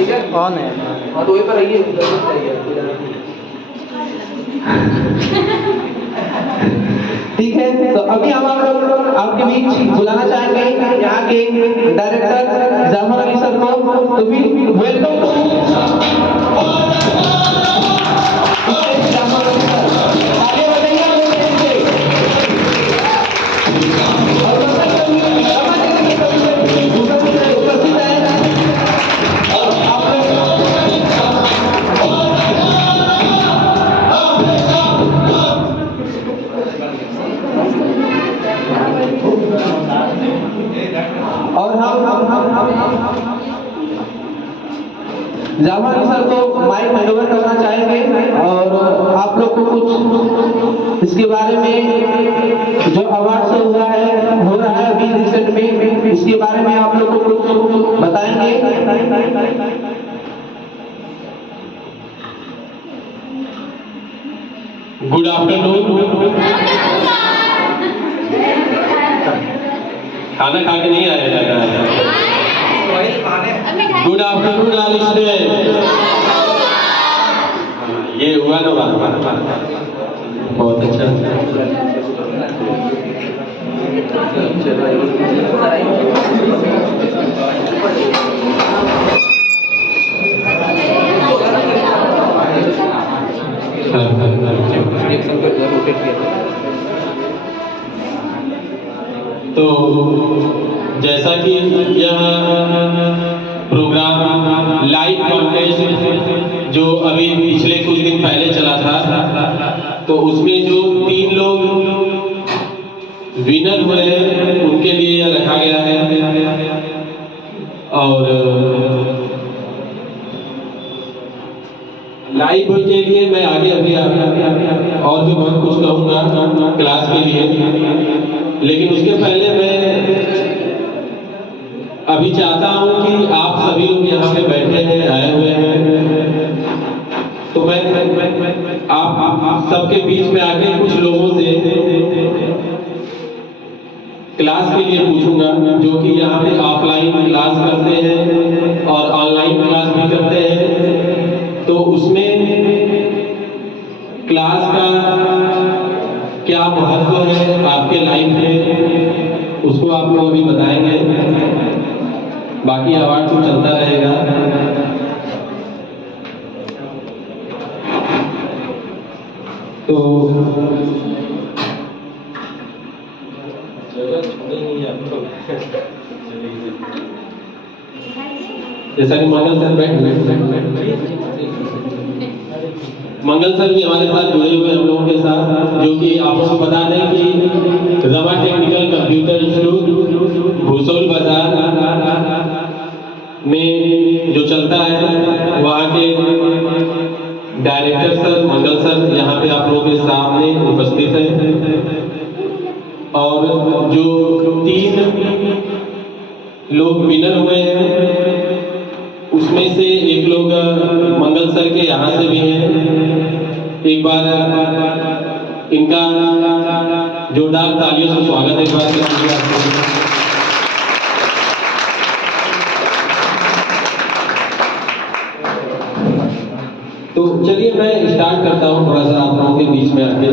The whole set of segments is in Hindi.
ठीक है? ऑन है। हाँ तो वहीं पर रहिए, उधर मत जाइए। ठीक है, तो अभी हम आप लोग आपके बीच बुलाना चाहेंगे यहाँ के डायरेक्टर जाफर अली सर को। तो भी welcome to Jafar Ali sir. आगे बढ़ेंगे उपस्थित है और जाफर अली सर को माइक हैंडओवर करना चाहेंगे और आप लोग को कुछ इसके बारे में जो अवार्ड से हो रहा है अभी रिसेंट में, इसके बारे में आप लोग को कुछ बताएंगे। Good afternoon. खाना खा के नहीं आया। Good afternoon all student. ये हुआ ना बात, बहुत अच्छा। तो जैसा कि यह प्रोग्राम लाइव कॉन्टेस्ट जो अभी पिछले कुछ दिन पहले चला था, तो उसमें जो 3 लोग विनर हुए हैं उनके लिए यह रखा गया है। और लाइव के लिए मैं आगे अभी और भी बहुत कुछ कहूँगा क्लास के लिए, लेकिन उसके पहले मैं अभी चाहता हूँ कि आप सभी लोग यहाँ पे बैठे हैं, आए हुए हैं, तो मैं आप सबके बीच में आके कुछ लोगों से क्लास के लिए पूछूंगा जो कि यहाँ पे ऑफलाइन क्लास करते हैं और ऑनलाइन क्लास भी करते हैं। तो उसमें क्लास का क्या महत्व है आपके लाइफ में, उसको आप लोग अभी बताएंगे। बाकी अवार्ड तो चलता रहेगा। तो जैसा कि मंगल सर मंगल सर भी हमारे साथ जुड़े हुए हम लोगों के साथ, जो कि आप लोगों को बता दें कि रमा टेक्निकल कंप्यूटर इंस्टीट्यूट भूसोल बाजार में जो चलता है, वहाँ के डायरेक्टर सर मंगल सर यहाँ पे आप लोगों के सामने उपस्थित हैं। और जो 3 लोग विनर हुए हैं उसमें से एक लोग मंगल सर के यहाँ से भी हैं। एक बार इनका जोरदार तालियों से स्वागत है। एक बार तो चलिए मैं स्टार्ट करता हूँ थोड़ा सा आप लोगों के बीच में आके।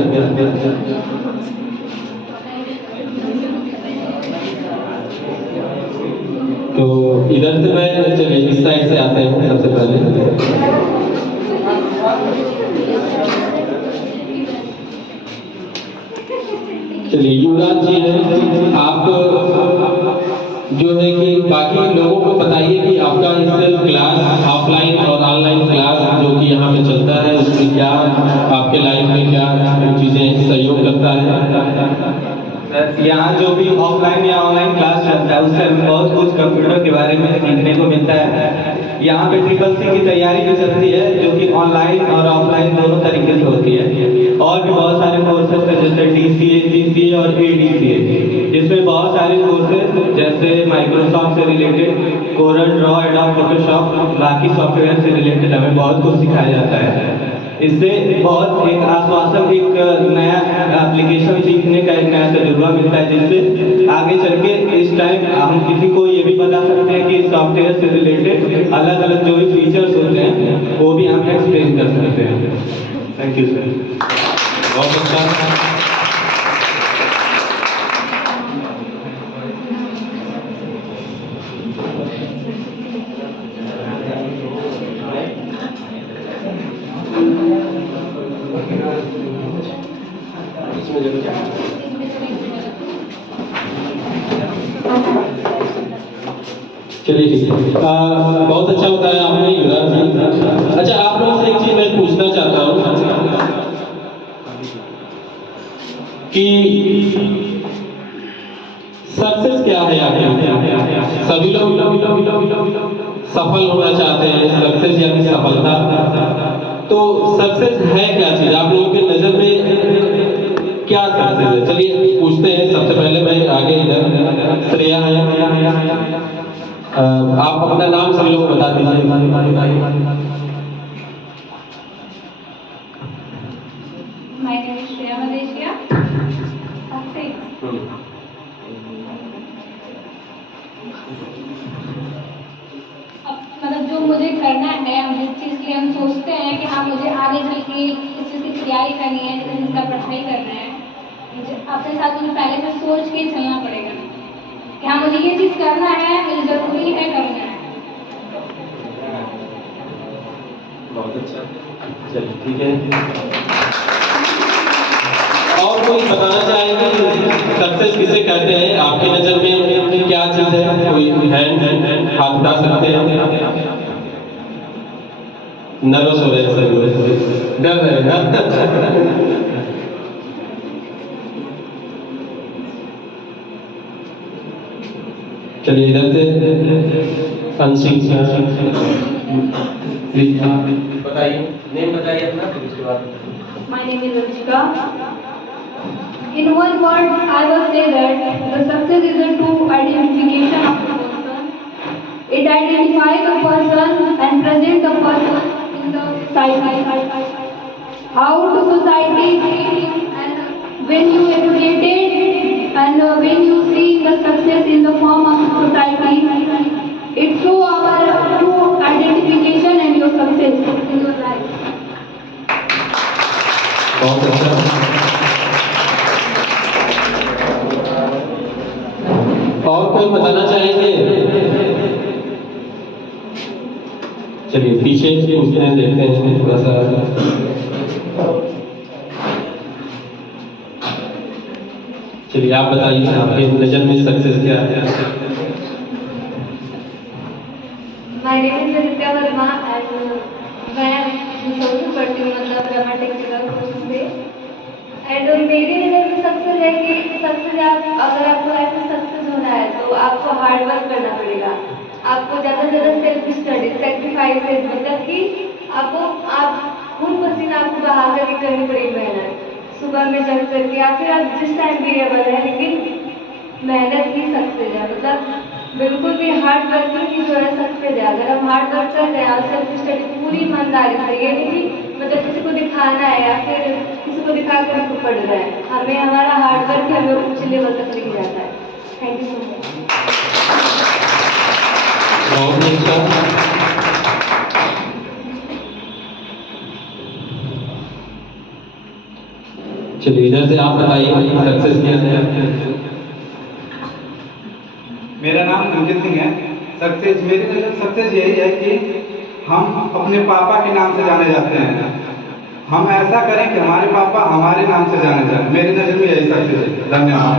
तो इधर से मैं चलिए इस साइड से आते हैं सबसे पहले। चलिए युवराज जी हैं, आप जो है कि बाकी लोगों को बताइए कि आपका इस क्लास ऑफलाइन और ऑनलाइन क्लास जो कि यहाँ पे चलता है उसमें क्या आपके लाइफ में क्या चीज़ें सहयोग करता है। यहाँ जो भी ऑफलाइन या ऑनलाइन क्लास चलता है उससे हमें बहुत कुछ कंप्यूटर के बारे में सीखने को मिलता है। यहाँ पे ट्रिपल-सी की तैयारी भी चलती है जो कि ऑनलाइन और ऑफलाइन दोनों तरीके से होती है। और भी बहुत सारे कोर्सेज हैं जैसे DCA, CCA और ADCA, जिसमें बहुत सारे कोर्सेज जैसे माइक्रोसॉफ्ट से related, Corel Draw, adobe Photoshop, बाकी सॉफ्टवेयर से रिलेटेड हमें बहुत कुछ सिखाया जाता है। इससे बहुत एक आश्वासन, एक नया एप्लीकेशन सीखने का एक नया तजुर्बा मिलता है, जिससे आगे चल के इस टाइम हम किसी को ये भी बता सकते हैं कि सॉफ्टवेयर से रिलेटेड अलग अलग जो भी फीचर्स होते हैं वो भी हम एक्सप्लेन कर सकते हैं। Thank you sir. बहुत अच्छा। चलिए ठीक है। बहुत अच्छा बताया आपने युवराज जी। अच्छा, आप लोगों से एक चीज मैं पूछना चाहता हूँ कि सक्सेस क्या है आखिर? सभी लोग सफल होना चाहते हैं, सक्सेस यानी सफलता। तो सक्सेस है क्या चीज आप लोगों के नजर में? क्या सक्सेस है? चलिए पूछते हैं। सबसे पहले मैं आगे इधर श्रेया है, आप अपना नाम सभी लोग बता दीजिए। My name is Shreya Madeshia. Success. अब मतलब जो मुझे करना है, हम जिस चीज़ के लिए हम सोचते हैं कि हाँ मुझे आगे चल के इस चीज़ की तैयारी करनी है, जैसे जिसका पढ़ाई करना है, मुझे अपने साथ मुझे पहले से सोच के चलना पड़ेगा कि हाँ मुझे ये चीज़ करना है, मुझे ज़रूरी है करना है। बहुत अच्छा, चलिए ठीक है। और कोई बताना चाहेंगे सक्सेस किसे कहते हैं? आपकी नजर में क्या चीज है? कोई हैंड हाथ उठा सकते हैं? नर्वस हो रहे हैं सर, डर रहे हैं ना? चलिए इधर से अंशिक प्लीज बताइए, नेम बताइए अपना, फिर उसके बाद। My name is Ruchika. In one word, I will say that the success is a true identification of the person. It identifies the person and presents the person in the society. How to society treat him, and when you appreciate it and when you see the success in the form of society, it shows our true identification and your success in your life. बहुत अच्छा। और कोई बताना चाहेंगे? चलिए पीछे पूछते हैं, देखते हैं थोड़ा सा। चलिए आप बताइए, आपके नजर में सक्सेस क्या है? My name is Aditya Verma and मैं दूसरी पढ़ती हूँ, मतलब रमा टेक्निकल कोर्स से। एंड मेरी नज़र में सक्सेस है कि सक्सेस अगर आपको लाइफ में सक्सेस होना है तो आपको हार्ड वर्क करना पड़ेगा। आपको ज़्यादा से ज़्यादा सेल्फ स्टडी, सेक्रीफाइसेस, मतलब कि आप खून पसीना आपको बहा करके करनी पड़ेगी मेहनत, सुबह में जग करके या फिर आप जिस टाइम भी अवेलेबल है, लेकिन मेहनत ही सक्सेस है। मतलब बिल्कुल भी हार्ड वर्किंग की जो है सक्सेस है। अगर हम हार्ड वर्क कर रहे हैं और सेल्फ स्टडी पूरी ईमानदारी से, ये नहीं कि मतलब किसी को दिखाना है या फिर किसी को दिखा कर हमको पढ़ रहा है, हमें हमारा हार्ड वर्क हमें उच्च लेवल तक लेके जाता है। Thank you so much. बहुत अच्छा। चलिए इधर से आप बताइए सक्सेस क्या है? मेरा नाम अंकित सिंह है। सक्सेस, मेरी नज़र सक्सेस यही है कि हम अपने पापा के नाम से जाने जाते हैं। हम ऐसा करें कि हमारे पापा हमारे नाम से जाने जाए। मेरी नज़र में यही सक्सेस है। धन्यवाद।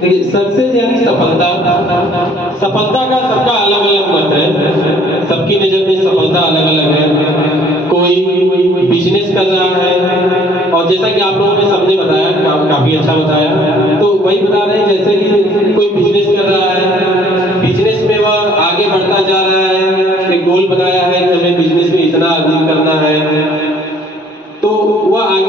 देखिए सक्सेस यानी सफलता। सफलता का सबका अलग अलग मत है, सबकी नजर में सफलता अलग अलग है। कोई बिजनेस कर रहा है, और जैसा कि आप लोगों ने सबने बताया, काफी अच्छा बताया, तो वही बता रहे हैं जैसे कि कोई बिजनेस कर रहा है, बिजनेस में वह आगे बढ़ता जा रहा है, एक गोल बनाया है कि हमें बिजनेस में इतना अर्निंग करना है, तो वह आगे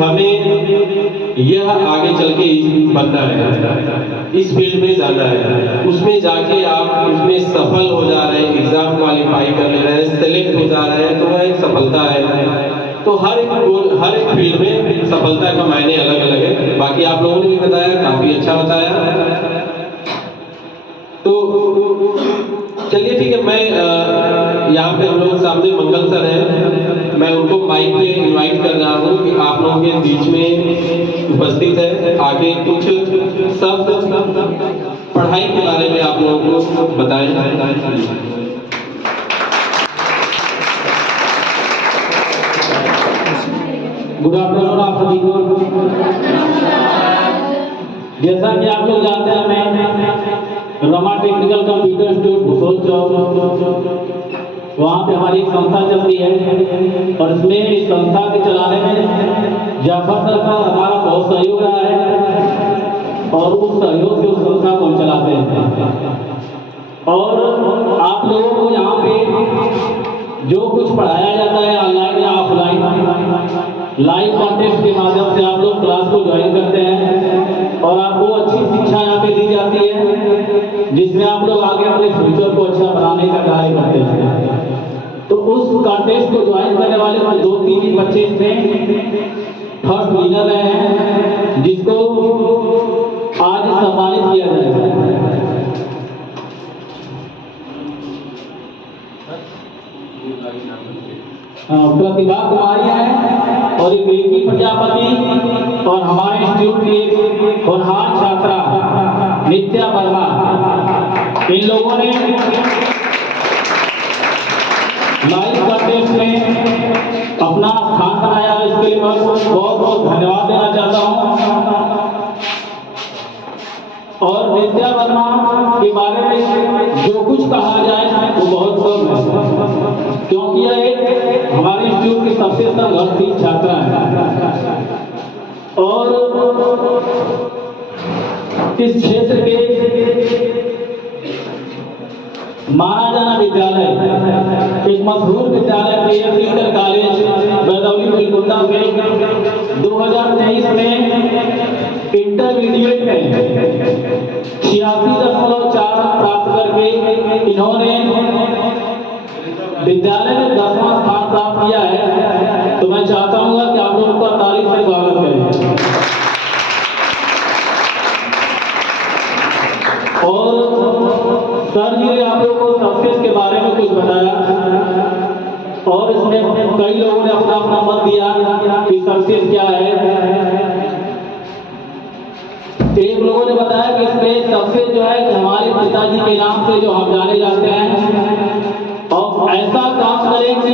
हमें यह आगे चल के बनना है, इस फील्ड में जाना है, उसमें जाके आप उसमें सफल हो जा रहे हैं, एग्जाम क्वालिफाई कर ले रहे हैं, सेलेक्ट हो जा रहे हैं, तो वह एक सफलता है। तो हर एक फील्ड में सफलता का मायने अलग अलग है। बाकी आप लोगों ने भी बताया, काफी अच्छा बताया। तो चलिए ठीक है, मैं यहाँ पे हम लोग सामने मंगल सर हैं, मैं उनको माइक पे इनवाइट कर रहा हूँ कि आप लोगों के बीच में उपस्थित है, आगे कुछ शब्द पढ़ाई के बारे में आप लोगों को बताएं। गुड आफ्टरनून आप सभी को। जैसा कि आप लोग जानते हैं, मैं रमा टेक्निकल कंप्यूटर इंस्टीट्यूट भूसोल चौक, वहाँ पे हमारी एक संस्था चलती है और इसमें इस संस्था के चलाने में जाफर सर का हमारा बहुत सहयोग रहा है और उस सहयोग से उस संस्था को हम चलाते हैं। और आप लोगों को यहाँ पे जो कुछ पढ़ाया जाता है ऑनलाइन या ऑफलाइन, लाइव कॉन्टेस्ट के माध्यम से आप लोग क्लास को ज्वाइन करते हैं और आपको अच्छी शिक्षा यहाँ पे दी जाती है, जिसमें आप लोग आगे अपने फ्यूचर को अच्छा बनाने का कार्य करते हैं। तो उस कॉन्टेस्ट को ज्वाइन करने वाले 2-3 बच्चे इसमें फर्स्ट विनर रहे हैं, जिसको आज सम्मानित किया जाएगा। प्रतिभा कुमारी है और एक रिंकी प्रजापति और हमारे इंस्टीट्यूट की एक होनहार छात्रा नित्या वर्मा, इन लोगों ने लाइव कॉन्टेस्ट में अपना स्थान बनाया। इसके लिए मैं बहुत बहुत धन्यवाद देना चाहता हूँ। और नित्या वर्मा के बारे में जो कुछ कहा जाए वो बहुत कम है, क्योंकि यह एक हमारे इंस्टीट्यूट की सबसे संघर्षशील छात्रा है और इस क्षेत्र के माना जाना विद्यालय, एक मशहूर विद्यालय इंटर कॉलेज बैदौली बिलकुंदा में 2023 में इंटरमीडिएट में 86.4 प्राप्त करके इन्होंने विद्यालय में 10वां स्थान प्राप्त किया है। तो मैं चाहता हूँ कि आप लोगों का तारीफ से स्वागत करें। और सर जी ने आप लोगों को सक्सेस के बारे में कुछ बताया और इसमें कई लोगों ने अपना अपना मत दिया कि सक्सेस क्या है। एक लोगों ने बताया कि इसमें सक्सेस जो है कि हमारे पिताजी के नाम से जो हम जाने जाते हैं और ऐसा काम करें कि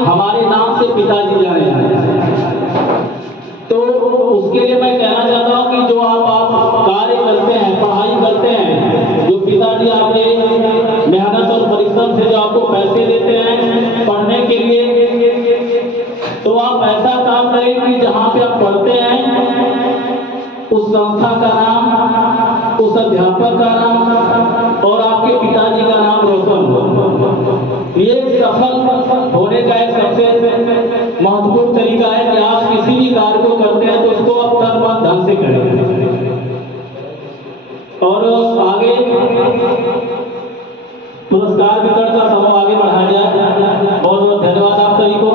हमारे नाम से पिताजी जाने जाते। तो उसके लिए मैं कहना चाहता हूँ कि जो आप कार्य करते हैं, पढ़ाई करते हैं, जो पिताजी आपके मेहनत और परिश्रम से जो आपको पैसे देते हैं पढ़ने के लिए, तो आप ऐसा काम करें कि जहाँ पे आप पढ़ते हैं उस संस्था का नाम, उस अध्यापक का नाम और आपके पिताजी का नाम रोशन हो। ये सफल होने का एक सबसे महत्वपूर्ण तरीका है कि आप किसी भी कार्य को करते हैं तो उसको आप तन मन धन से करें। और आगे पुरस्कार वितरण का समूह आगे बढ़ाया जाए। बहुत बहुत धन्यवाद आप सभी को।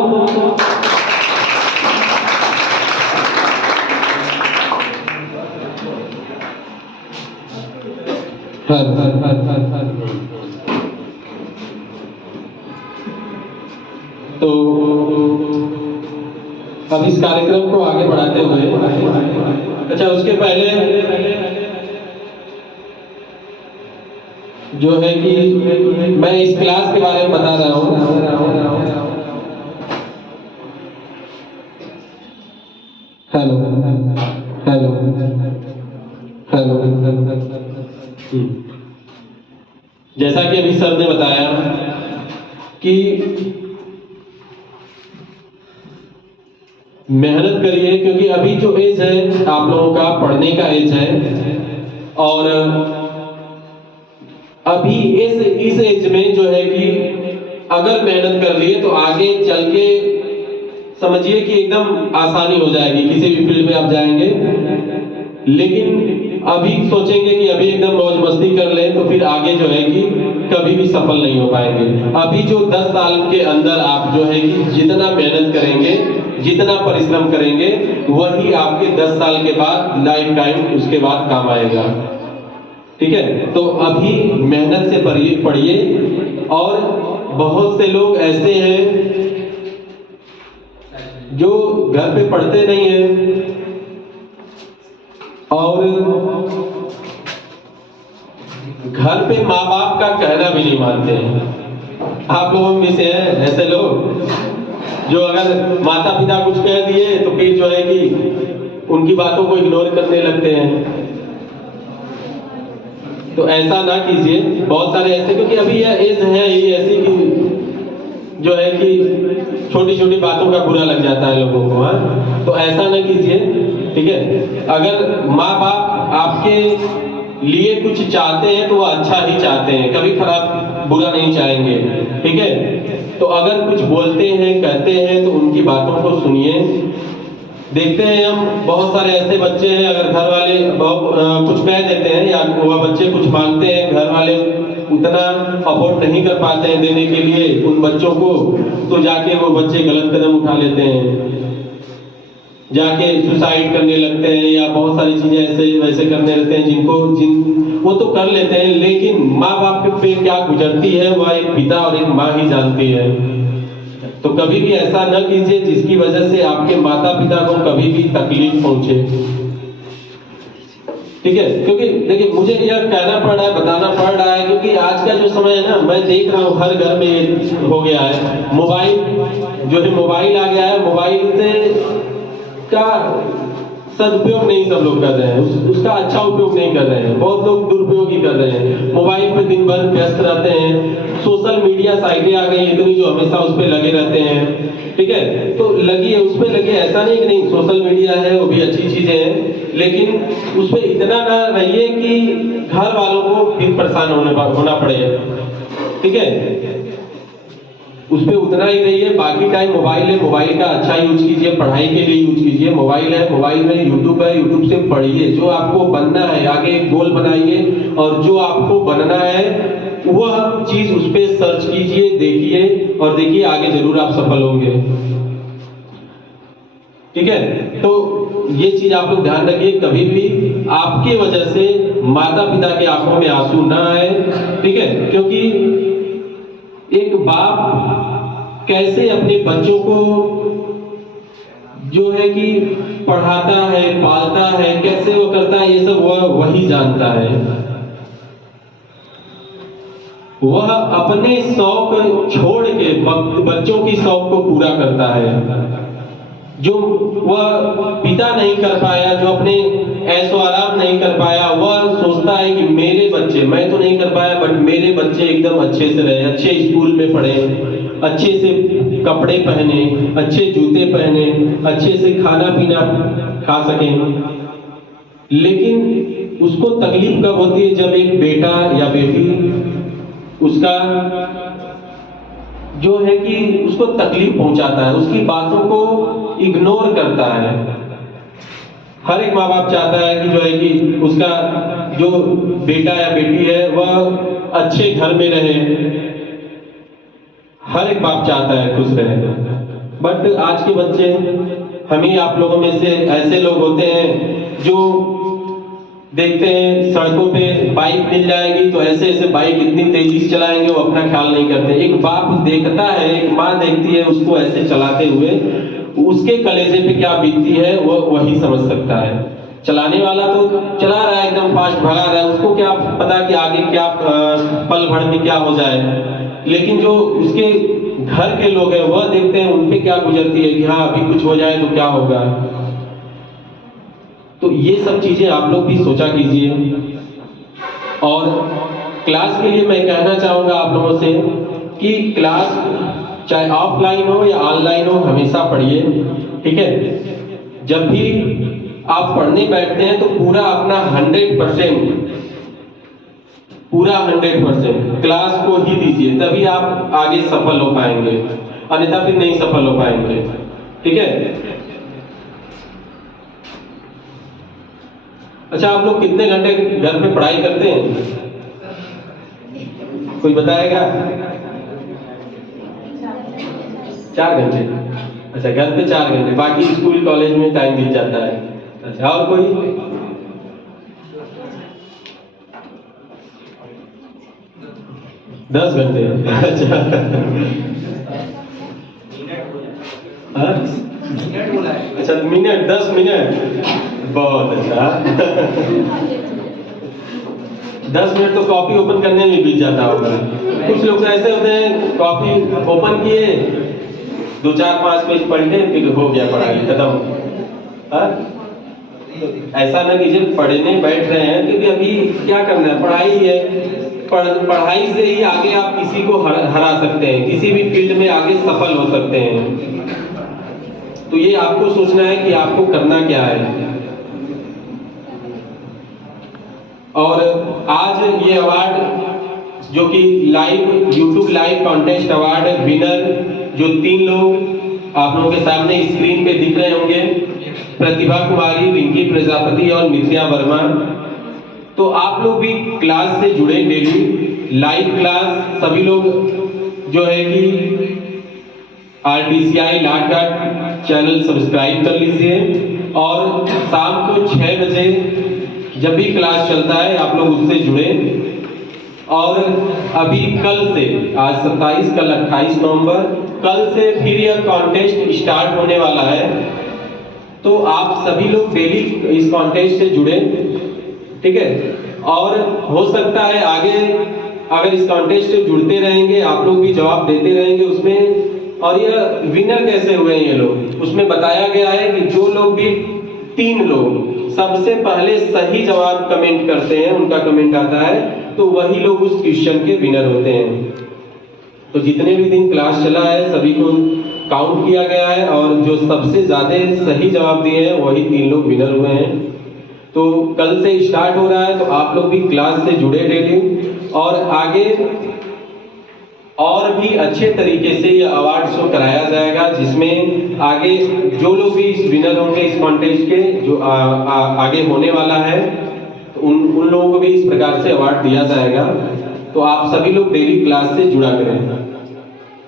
तो अब इस कार्यक्रम को आगे बढ़ाते हुए, अच्छा उसके पहले जो है कि मैं इस क्लास के बारे में बता रहा हूँ। हेलो हेलो हेलो, जैसा कि अभी सर ने बताया कि मेहनत करिए, क्योंकि अभी जो एज है आप लोगों का पढ़ने का एज है और अभी इस एज में जो है कि अगर मेहनत कर लिए तो आगे चल के समझिए कि एकदम आसानी हो जाएगी, किसी भी फील्ड में आप जाएंगे। लेकिन अभी सोचेंगे कि अभी एकदम मौज मस्ती कर लें तो फिर आगे जो है कि कभी भी सफल नहीं हो पाएंगे। अभी जो 10 साल के अंदर आप जो है कि जितना मेहनत करेंगे, जितना परिश्रम करेंगे, वही आपके 10 साल के बाद लाइफ टाइम उसके बाद काम आएगा। ठीक है, तो अभी मेहनत से पढ़िए। और बहुत से लोग ऐसे हैं जो घर पे पढ़ते नहीं हैं और घर पे माँ बाप का कहना भी नहीं मानते हैं। आप लोगों में से हैं ऐसे लोग जो अगर माता पिता कुछ कह दिए तो फिर जो है कि उनकी बातों को इग्नोर करने लगते हैं। तो ऐसा ना कीजिए। बहुत सारे ऐसे, क्योंकि अभी यह एज है ये ऐसी कि जो है कि छोटी छोटी बातों का बुरा लग जाता है लोगों को। हाँ, तो ऐसा ना कीजिए। ठीक है, अगर माँ बाप आपके लिए कुछ चाहते हैं तो वो अच्छा ही चाहते हैं, कभी खराब बुरा नहीं चाहेंगे। ठीक है, तो अगर कुछ बोलते हैं कहते हैं तो उनकी बातों को सुनिए। देखते हैं हम बहुत सारे ऐसे बच्चे हैं, अगर घर वाले कुछ कह देते हैं या वह बच्चे कुछ मांगते हैं, घर वाले उतना अफोर्ड नहीं कर पाते हैं देने के लिए उन बच्चों को, तो जाके वो बच्चे गलत कदम उठा लेते हैं, जाके सुसाइड करने लगते हैं या बहुत सारी चीजें ऐसे वैसे करने लगते हैं वो तो कर लेते हैं। लेकिन माँ बाप पे क्या गुजरती है वह एक पिता और एक माँ ही जानती है। तो कभी भी ऐसा न कीजिए जिसकी वजह से आपके माता पिता को कभी भी तकलीफ पहुंचे। ठीक है, क्योंकि देखिए मुझे यह कहना पड़ रहा है, बताना पड़ रहा है, क्योंकि आज का जो समय है ना, मैं देख रहा हूँ हर घर में हो गया है मोबाइल, जो है मोबाइल आ गया है। मोबाइल से का सदुपयोग नहीं सब लोग कर रहे हैं, उसका अच्छा उपयोग नहीं कर रहे हैं, बहुत लोग दुरुपयोग ही कर रहे हैं। मोबाइल पे दिन भर व्यस्त रहते हैं। सोशल मीडिया साइटें आ गई इतनी जो हमेशा उस पर लगे रहते हैं। ठीक है, तो लगी है उस पर लगे, ऐसा नहीं कि नहीं, सोशल मीडिया है वो भी अच्छी चीजें हैं, लेकिन उस पर इतना ना रहिए कि घर वालों को फिर परेशान होना पड़े। ठीक है, उस पर उतना ही रहिए। बाकी टाइम मोबाइल है, मोबाइल का अच्छा यूज कीजिए, पढ़ाई के लिए यूज कीजिए। मोबाइल है, मोबाइल में यूट्यूब है, यूट्यूब से पढ़िए। जो आपको बनना है आगे एक गोल बनाइए और जो आपको बनना है वह चीज उस पर सर्च कीजिए, देखिए और देखिए, आगे जरूर आप सफल होंगे। ठीक है, तो ये चीज आप लोग ध्यान रखिए, कभी भी आपके वजह से माता पिता के आंखों में आंसू ना आए। ठीक है, क्योंकि एक बाप कैसे अपने बच्चों को जो है कि पढ़ाता है, पालता है, कैसे वो करता है, ये सब वही जानता है। वह अपने शौक छोड़ के बच्चों की शौक को पूरा करता है। जो वह पिता नहीं कर पाया, जो अपने ऐशो आराम नहीं कर पाया, वह सोचता है कि मेरे बच्चे, मैं तो नहीं कर पाया बट मेरे बच्चे एकदम अच्छे से रहे, अच्छे स्कूल में पढ़े, अच्छे से कपड़े पहने, अच्छे जूते पहने, अच्छे से खाना पीना खा सकें। लेकिन उसको तकलीफ कब होती है? जब एक बेटा या बेटी उसका जो है कि उसको तकलीफ पहुंचाता है, उसकी बातों को इग्नोर करता है। हर एक माँ बाप चाहता है कि जो है कि उसका जो बेटा या बेटी है वह अच्छे घर में रहे। हर एक बाप चाहता है खुश रहे। बट आज के बच्चे, हम ही आप लोगों में से ऐसे लोग होते हैं जो देखते हैं सड़कों पे बाइक मिल जाएगी तो ऐसे ऐसे बाइक इतनी तेजी से चलाएंगे, वो अपना ख्याल नहीं करते। एक बाप देखता है, एक माँ देखती है उसको ऐसे चलाते हुए, उसके कलेजे पे क्या बीतती है वो वही समझ सकता है। चलाने वाला तो चला रहा है, एकदम फास्ट भगा रहा है, उसको क्या पता कि आगे क्या पल भर में क्या हो जाए। लेकिन जो उसके घर के लोग हैं वह देखते हैं उन पे क्या गुजरती है कि हाँ अभी कुछ हो जाए तो क्या होगा। तो ये सब चीजें आप लोग भी सोचा कीजिए। और क्लास के लिए मैं कहना चाहूंगा आप लोगों से कि क्लास चाहे ऑफलाइन हो या ऑनलाइन हो, हमेशा पढ़िए। ठीक है, जब भी आप पढ़ने बैठते हैं तो पूरा अपना 100% क्लास को ही दीजिए, तभी आप आगे सफल हो पाएंगे, अन्यथा फिर नहीं सफल हो पाएंगे। ठीक है। अच्छा, आप लोग कितने घंटे घर में पढ़ाई करते हैं? कोई बताएगा? 4 घंटे। अच्छा, घर पे 4 घंटे, बाकी स्कूल कॉलेज में टाइम बीत जाता है। अच्छा, और कोई? दस घंटे। अच्छा, हाँ? अच्छा, मिनट, 10 मिनट, बहुत अच्छा। 10 मिनट तो कॉपी ओपन करने में बीत जाता होगा। कुछ लोग ऐसे होते हैं, कॉपी ओपन किए, 2-4-5 पेज पढ़े, फिर हो गया पढ़ाई खत्म। हाँ? ऐसा ना कीजिए, पढ़ने बैठ रहे हैं क्योंकि अभी क्या करना है, पढ़ाई है। पढ़ाई से ही आगे आप किसी को हरा सकते हैं, किसी भी फील्ड में आगे सफल हो सकते हैं। तो ये आपको सोचना है कि आपको करना क्या है। और आज ये अवार्ड जो कि live YouTube live contest award winner, जो 3 लोग आप लोगों के सामने स्क्रीन पे दिख रहे होंगे, प्रतिभा कुमारी, रिंकी प्रजापति और नित्या वर्मा। तो आप लोग भी क्लास से जुड़े, डेली लाइव क्लास सभी लोग जो है कि RTCI लाटघाट चैनल सब्सक्राइब कर लीजिए, और शाम को 6 बजे जब भी क्लास चलता है आप लोग उससे जुड़े। और अभी कल से, आज 27, कल 28 नवंबर, कल से फिर यह कॉन्टेस्ट स्टार्ट होने वाला है। तो आप सभी लोग डेली इस कॉन्टेस्ट से जुड़े, ठीक है। और हो सकता है आगे अगर इस कॉन्टेस्ट से जुड़ते रहेंगे, आप लोग भी जवाब देते रहेंगे उसमें। और यह विनर कैसे हुए ये लोग, उसमें बताया गया है कि जो लोग भी 3 लोग सबसे पहले सही जवाब कमेंट करते हैं, उनका कमेंट आता है, तो वही लोग उस क्वेश्चन के विनर होते हैं। तो जितने भी दिन क्लास चला है सभी को काउंट किया गया है, और जो सबसे ज्यादा सही जवाब दिए हैं वही 3 लोग विनर हुए हैं। तो कल से स्टार्ट हो रहा है, तो आप लोग भी क्लास से जुड़े डेली, और आगे और भी अच्छे तरीके से ये अवार्ड शो कराया जाएगा, जिसमें आगे जो लोग भी इस विनर होंगे इस कॉन्टेस्ट के, जो आगे होने वाला है, तो उन लोगों को भी इस प्रकार से अवार्ड दिया जाएगा। तो आप सभी लोग डेली क्लास से जुड़ा करें।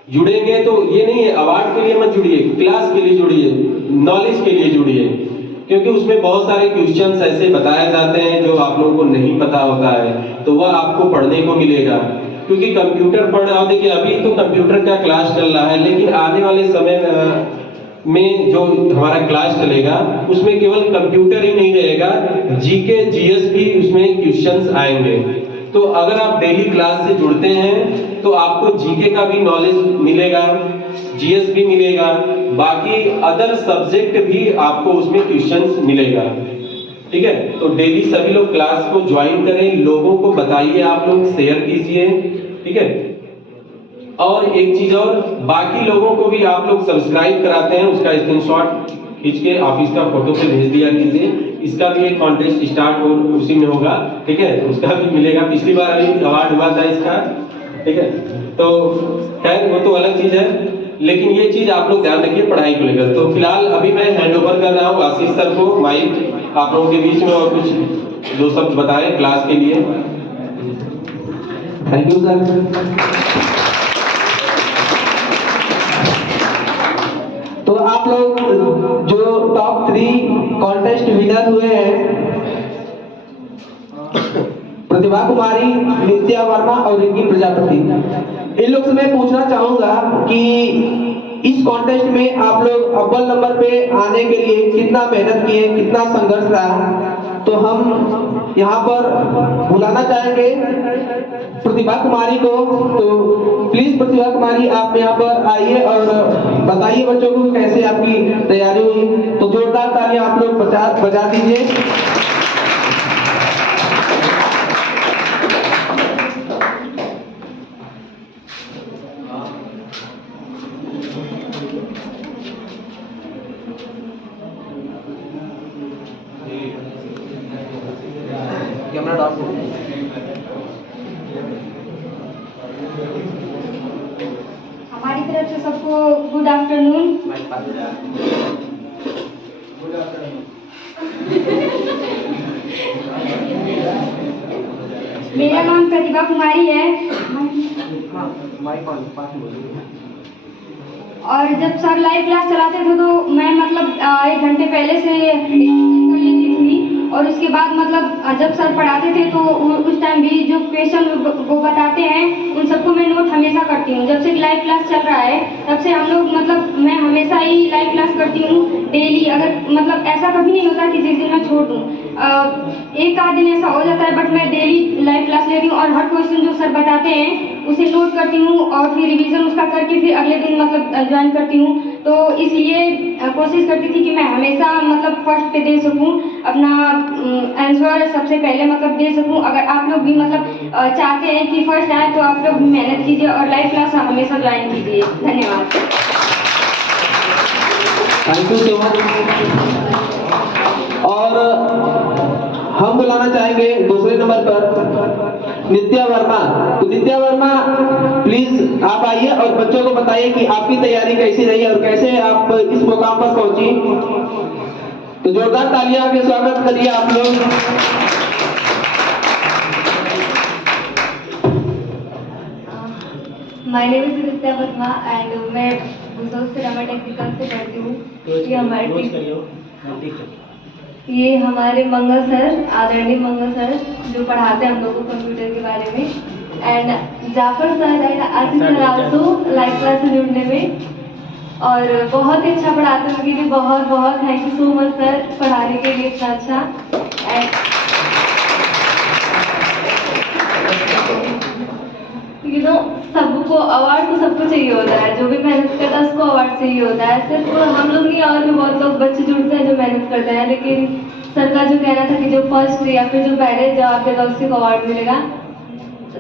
जुड़ेंगे तो ये नहीं है अवार्ड के लिए मत जुड़िए, क्लास के लिए जुड़िए, नॉलेज के लिए जुड़िए, क्योंकि उसमें बहुत सारे क्वेश्चंस ऐसे बताए जाते हैं जो आप लोगों को नहीं पता होता है, तो वह आपको पढ़ने को मिलेगा। क्योंकि कंप्यूटर पढ़ रहा हो, देखिए अभी तो कंप्यूटर का क्लास चल रहा है, लेकिन आने वाले समय में जो हमारा क्लास चलेगा उसमें केवल कंप्यूटर ही नहीं रहेगा, जीके जीएस भी उसमें क्वेश्चंस आएंगे। तो अगर आप डेली क्लास से जुड़ते हैं तो आपको जीके का भी नॉलेज मिलेगा, जीएस भी मिलेगा, बाकी अदर सब्जेक्ट भी आपको उसमें क्वेश्चंस मिलेगा, ठीक है। तो डेली सभी लोग क्लास को ज्वाइन करें, लोगों को बताइए, आप लोग शेयर कीजिए, ठीक है। और एक चीज और, बाकी लोगों को भी आप लोग सब्सक्राइब कराते हैं, उसका स्क्रीनशॉट खींच के ऑफिस का फोटो पे भेज दिया कीजिए। इसका भी एक कॉन्टेस्ट स्टार्ट हो उसी में होगा, ठीक है, उसका भी मिलेगा। पिछली बार अभी अवार्ड हुआ था इसका, ठीक है। तो खैर वो तो अलग चीज है, लेकिन ये चीज आप लोग ध्यान रखिए पढ़ाई को लेकर। तो फिलहाल अभी मैं हैंड ओवर कर रहा हूँ आशीष सर को माइक आप लोगों के बीच में, और कुछ 2 शब्द बताएं क्लास के लिए। Thank you sir. तो आप लोग जो टॉप 3 कॉन्टेस्ट विनर हुए हैं, प्रतिभा कुमारी, नित्या वर्मा और रिंकी प्रजापति, इन लोग से मैं पूछना चाहूंगा कि इस कॉन्टेस्ट में आप लोग अव्वल नंबर पे आने के लिए कितना मेहनत किए, कितना संघर्ष रहा। तो हम यहाँ पर बुलाना चाहेंगे प्रतिभा कुमारी को। तो प्लीज प्रतिभा कुमारी आप यहाँ पर आइए और बताइए बच्चों को कैसे आपकी तैयारी हुई। तो जोरदार तालियां आप लोग बजा दीजिए। हमारी तरफ से सबको गुड आफ्टरनून। मेरा नाम प्रतिभा कुमारी है और जब सर लाइव क्लास चलाते थे तो मैं मतलब 1 घंटे पहले से कर लेती थी और उसके बाद मतलब जब सर पढ़ाते थे तो उस टाइम भी जो क्वेश्चन वो बताते हैं उन सबको मैं नोट हमेशा करती हूँ। जब से लाइव क्लास चल रहा है तब से हम लोग मतलब मैं हमेशा ही लाइव क्लास करती हूँ डेली। अगर मतलब ऐसा कभी नहीं होता कि जिस दिन मैं छोड़ दूँ, एक आध दिन ऐसा हो जाता है बट मैं डेली लाइव क्लास लेती हूँ और हर क्वेश्चन जो सर बताते हैं उसे नोट करती हूँ और फिर रिवीजन उसका करके फिर अगले दिन मतलब ज्वाइन करती हूँ। तो इसलिए कोशिश करती थी कि मैं हमेशा मतलब फर्स्ट पे दे सकूँ, अपना आंसर सबसे पहले मतलब दे सकूँ। अगर आप लोग भी मतलब चाहते हैं कि फर्स्ट आए तो आप लोग भी मेहनत कीजिए और लाइव क्लास हमेशा ज्वाइन कीजिए। धन्यवाद। Thank you so much. और हम बुलाना चाहेंगे दूसरे नंबर पर नित्या वर्मा। तो नित्या वर्मा प्लीज आप आइए और बच्चों को बताइए कि आपकी तैयारी कैसी रही और कैसे आप इस मुकाम पर पहुंची। तो जोरदार तालियां के स्वागत करिए आप लोग। My name is Nitya Verma and मैं भूसौल से रमा टेक्निकल से पढ़ती हूँ। ये हमारे मंगल सर, आदरणीय मंगल सर जो पढ़ाते हैं हम लोगों को कंप्यूटर के बारे में, and Jafar sir and Asif sir also live class से जुड़ने में और बहुत ही अच्छा पढ़ाते हैं। उनके लिए बहुत बहुत thank you so much sir पढ़ाने के लिए इतना अच्छा। एंड यू नो सबको अवार्ड तो सबको चाहिए होता है, जो भी मेहनत करता है उसको अवार्ड चाहिए होता है। सिर्फ हम लोग नहीं और भी बहुत लोग बच्चे जुड़ते हैं जो मेहनत करते हैं, लेकिन सर का जो कहना था कि जो फर्स्ट या फिर जो पहले जवाब देगा उसी को अवार्ड मिलेगा।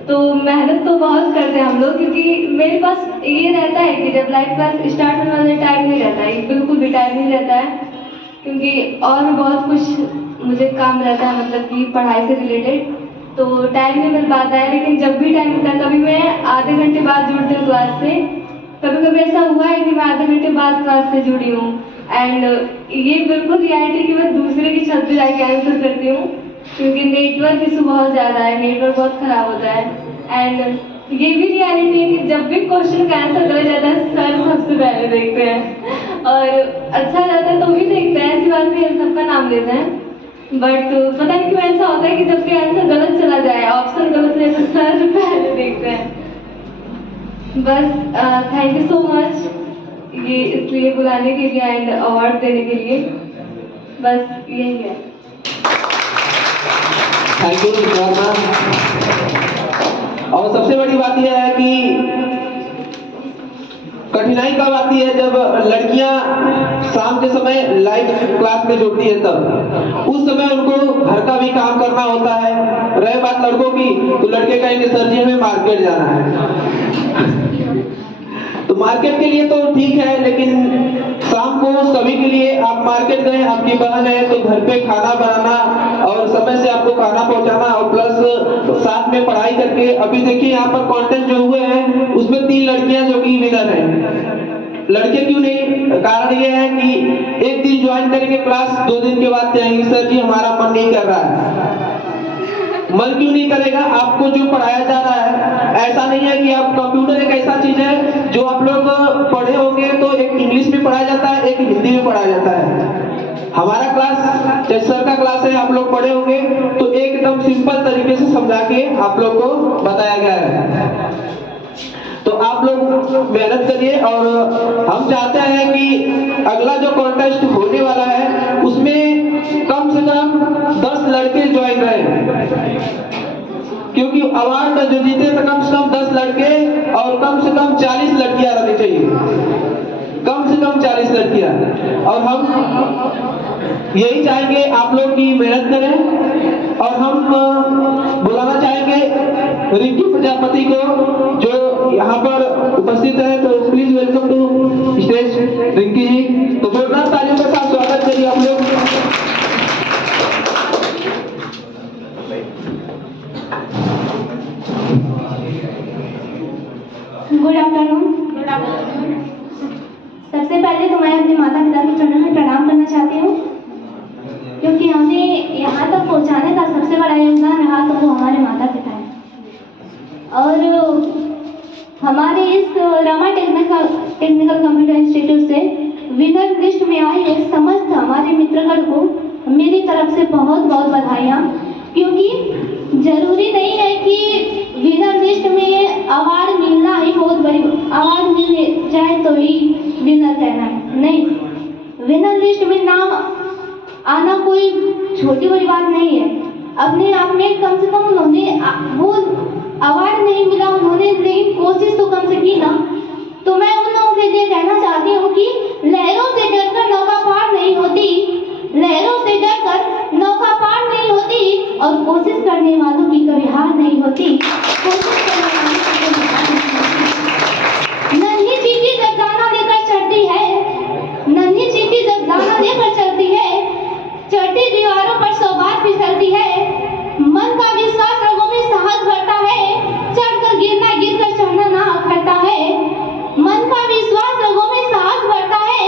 तो मेहनत तो बहुत करते हैं हम लोग, क्योंकि मेरे पास ये रहता है कि जब लाइव क्लास स्टार्ट होने वाले टाइम नहीं रहता है, बिल्कुल भी टाइम नहीं रहता है, क्योंकि और भी बहुत कुछ मुझे काम रहता है मतलब कि पढ़ाई से रिलेटेड, तो टाइम नहीं मिल पाता है। लेकिन जब भी टाइम मिलता है कभी मैं आधे घंटे बाद जुड़ती हूँ क्लास से। कभी कभी ऐसा हुआ है कि मैं आधे घंटे बाद क्लास से जुड़ी हूँ एंड ये बिल्कुल रियलिटी कि मैं दूसरे की छत पे जाके आंसर करती हूँ, क्योंकि नेटवर्क इशू बहुत ज़्यादा है, नेटवर्क बहुत ख़राब होता है। एंड ये भी रियलिटी है कि जब भी क्वेश्चन का आंसर करा जाता है सर सबसे पहले देखते हैं और अच्छा जाता है तो भी देखते हैं, ऐसी बात नहीं है, सबका नाम लेते हैं। बट पता नहीं क्यों ऐसा होता है कि जब भी आंसर गलत चला जाए, ऑप्शन गलत है तो सर पहले देखते हैं। बस थैंक यू सो मच ये इसलिए बुलाने के लिए एंड अवार्ड देने के लिए, बस यही है। Thank you Verma. और सबसे बड़ी बात यह है कि कठिनाई कब आती है, जब लड़कियां शाम के समय लाइव क्लास में जुड़ती है तब उस समय उनको घर का भी काम करना होता है। रहे बात लड़कों की तो लड़के कहेंगे सर जी हमें मार्केट जाना है। तो मार्केट के लिए तो ठीक है, लेकिन शाम को सभी के लिए आप मार्केट गए, आपकी बहन है तो घर पे खाना बनाना और समय से आपको खाना पहुंचाना और प्लस साथ में पढ़ाई करके। अभी देखिए यहाँ पर कॉन्टेस्ट जो हुए हैं उसमें 3 लड़कियां जो कि विनर हैं। लड़के क्यों नहीं? कारण ये है कि एक दिन ज्वाइन करेंगे क्लास, 2 दिन के बाद कहेंगे सर जी हमारा मन नहीं कर रहा है। मन क्यों नहीं करेगा? आपको जो पढ़ाया जा रहा है ऐसा नहीं है कि आप कंप्यूटर एक ऐसा चीज है जो आप लोग पढ़े होंगे तो एक इंग्लिश में पढ़ाया जाता है, एक हिंदी में पढ़ाया जाता है। हमारा क्लास जैसे सर का क्लास है, आप लोग पढ़े होंगे तो एकदम सिंपल तरीके से समझा के आप लोग को बताया गया है। तो आप लोग मेहनत करिए और हम चाहते हैं कि अगला जो कॉन्टेस्ट होने वाला है उसमें कम से कम 10 लड़के ज्वाइन रहे, क्योंकि अवार्ड जो जीते तो कम से कम 10 लड़के और कम से कम 40 लड़कियां रहनी चाहिए, कम से कम 40 लड़कियां। और हम यही चाहेंगे आप लोग की मेहनत करें। और हम बुलाना चाहेंगे रिंकी प्रजापति को जो यहाँ पर उपस्थित है, तो please welcome to stage Rinki ji. तो जोरदार तालियों के साथ स्वागत करिए आप लोग। Good afternoon. सबसे पहले तो मैं अपने माता पिता के चरणों में प्रणाम करना चाहती हूँ, क्योंकि हमें यहाँ तक पहुँचाने का सबसे बड़ा योगदान रहा तो वो हमारे माता पिता हैं। और हमारे इस रमा टेक्निकल कंप्यूटर इंस्टीट्यूट से विनर लिस्ट में आए एक समस्त हमारे मित्रगण को मेरी तरफ से बहुत बहुत बधाइयाँ, क्योंकि जरूरी नहीं है कि विनर लिस्ट में अवार्ड मिलना ही बहुत बड़ी अवार्ड मिल जाए तो ही विनर कहना है, नहीं। विनर लिस्ट में नाम आना कोई छोटी बड़ी बात नहीं है। अपने आप में कम से कम उन्होंने वो अवार्ड नहीं मिला उन्होंने, लेकिन कोशिश तो कम से की ना। तो मैं उन लोगों के लिए कहना चाहती हूँ कि लहरों से डरकर नौका पार नहीं होती, लहरों से डरकर नौका पार नहीं होती, और कोशिश करने वालों की कभी हार नहीं होती। कोशिश करने वालों की कभी हार नहीं होती। नन्ही चींटी जब दाना लेकर चढ़ती है, नन्ही चींटी जब दाना लेकर चलती है, चढ़ती दीवारों पर 100 बार फिसलती है। मन का विश्वास रगों में साहस भरता है, चढ़कर गिरना गिरकर चढ़ना ना अखरता है। मन का विश्वास रगों में साहस भरता है,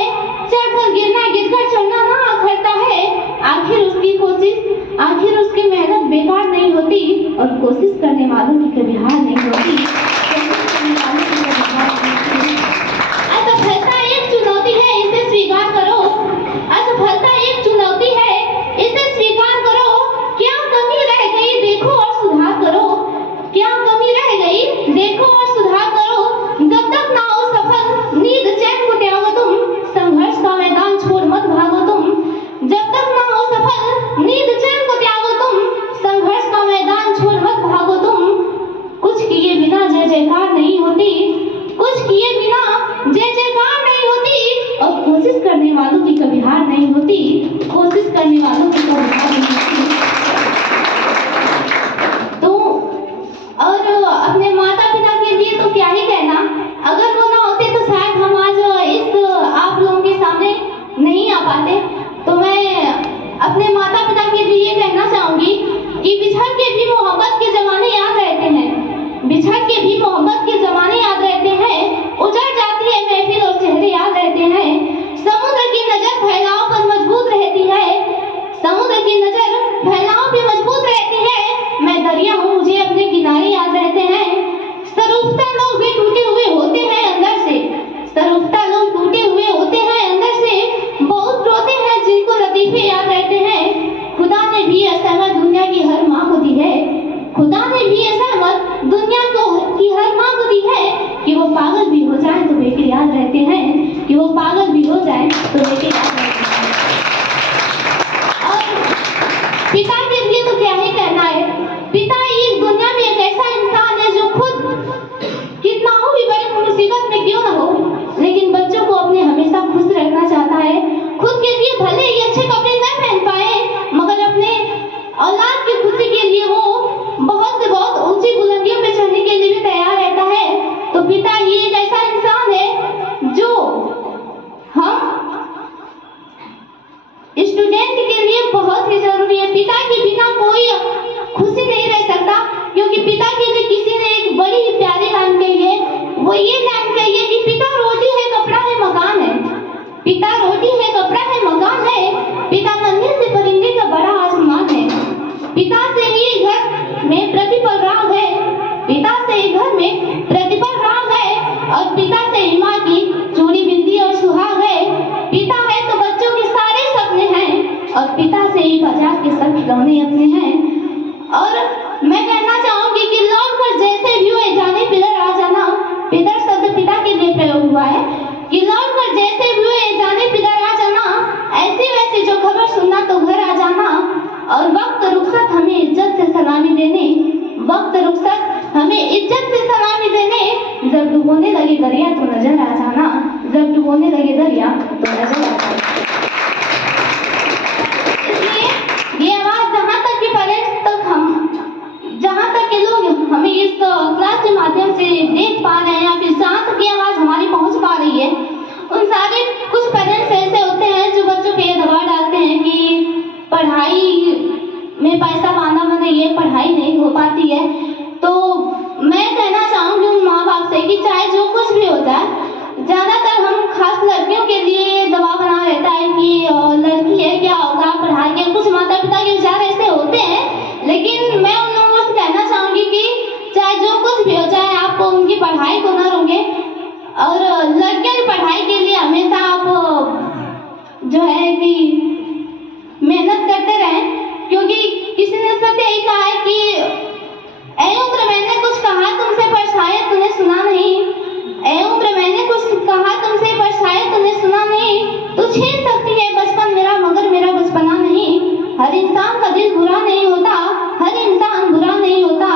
चढ़कर गिरना गिरकर चढ़ना ना अखरता है। आखिर उसकी कोशिश, आखिर उसकी मेहनत बेकार नहीं होती, और कोशिश करने वालों की कभी हार नहीं होती। कोशिश करने वालों की कभी हार नहीं होती। असफलता एक चुनौती है, इसे स्वीकार करो। असफलता एक चुनौती है, इसे स्वीकार करो। क्या कमी रह गई देखो और सुधार करो, क्या कमी रह गई देखो और सुधार करो। जब तक ना हो सफल नींद चैन को त्यागो तुम, संघर्ष का मैदान छोड़ मत भागो तुम। जब तक ना हो सफल नींद चैन को त्यागो तुम, संघर्ष का मैदान छोड़ मत भागो तुम। कुछ किए बिना जय जयकार नहीं होती, कुछ किए बिना जय जयकार नहीं होती, और कोशिश करने वालों की कभी हार नहीं होती, कोशिश करने वालों की कभी हार नहीं होती। तो और अपने माता पिता के लिए तो क्या ही कहना, अगर वो ना होते तो शायद हम आज इस आप लोगों के सामने नहीं आ पाते। तो मैं अपने माता पिता के लिए कहना चाहूंगी कि बिछड़ के भी मोहब्बत के जमाने याद रहते हैं, बिछड़ के भी मोहब्बत के जमाने याद रहते हैं। उजड़ जाती है महफिल और चेहरे याद रहते हैं। समुद्र की नजर फैलाव पर मजबूत रहती है, समुद्र की नजर फैलाव पे मजबूत रहती है। मैं दरिया हूँ मुझे अपने किनारे याद रहते हैं। सरूपता लोग भी टूटे हुए होते हैं अंदर से, सरूपता लोग टूटे हुए होते हैं अंदर से। बहुत रोते हैं जिनको लतीफे याद रहते हैं। खुदा ने भी असहमत दुनिया की हर माँ को दी है, खुदा ने भी असहमत दुनिया की हर माँ को दी है, कि वो पागल भी हो जाए तो बेटे याद रहते हैं, कि वो पागल भी हो जाए तो बेटे याद रहते हैं। और पिता के लिए तो क्या ही कहना है। पिता इस दुनिया में एक ऐसा इंसान है जो खुद कितना हो भी बड़ी मुसीबत में क्यों ना हो, लेकिन बच्चों को अपने हमेशा खुश रखना चाहता है। खुद के लिए भले ही अच्छे कपड़े न पहन पाए, मगर अपने औलाद की खुशी के लिए वो बहुत से बहुत ऊंची बुलंदियों पे चढ़ने के लिए भी तैयार रहता है। तो पिता ही एक ऐसा इंसान है जो हम स्टूडेंट के लिए बहुत ही जरूरी है। पिता के बिना कोई खुशी नहीं रह सकता, क्योंकि पिता के लिए किसी ने एक बड़ी ही प्यारी लाइन कही है। वो ये लाइन कही है कि पिता रोटी है कपड़ा है मकान है, पिता रोटी है कपड़ा है मकान है, पिता नन्हे से परिंदे का बड़ा आसमान है। पिता से ही घर में प्रतिपल राग है, पिता से ही घर में प्रतिपल राग है, और पिता से ही माँ की चूड़ी बिंदी और सुहाग है। पिता है तो बच्चों के सारे सपने हैं, और पिता से ही बाजार के सब खिलौने अपने हैं। और मैं कहना चाहूंगी कि लौट कर जैसे भी हुए जाने पितर आ जाना, पितर शब्द पिता के लिए प्रयोग हुआ है, कि लौट कर जैसे भी हुए जाने पितर आ जाना, ऐसे वैसे जो खबर सुनना तो घर आ जाना। और वक्त रुखसत हमें इज्जत से सलामी देने, वक्त रुखसत हमें इज्जत से सलामी देने। जब डूबोने लगे दरिया तो नजर आ जाना, जब डूबोने लगे दरिया तो नजर आ जाना। इसलिए ये आवाज जहाँ तक के पेरेंट्स तक जहाँ तक के लोग हमें इस क्लास के माध्यम से देख पा रहे हैं, या फिर जहाँ तक की आवाज हमारी पहुँच पा रही है, उन सारे कुछ पेरेंट्स ऐसे होते हैं जो बच्चों पे दबाव डालते हैं कि पढ़ाई में पैसा पाना मैंने ये पढ़ाई नहीं हो पाती है। तो मैं कहना चाहूँगी उन माँ बाप से कि चाहे जो कुछ भी हो जाए, ज़्यादातर हम खास लड़कियों के लिए कुछ छीन सकती है बचपन मेरा, मगर मेरा बचपना नहीं। हर इंसान का दिल बुरा नहीं होता, हर इंसान बुरा नहीं होता,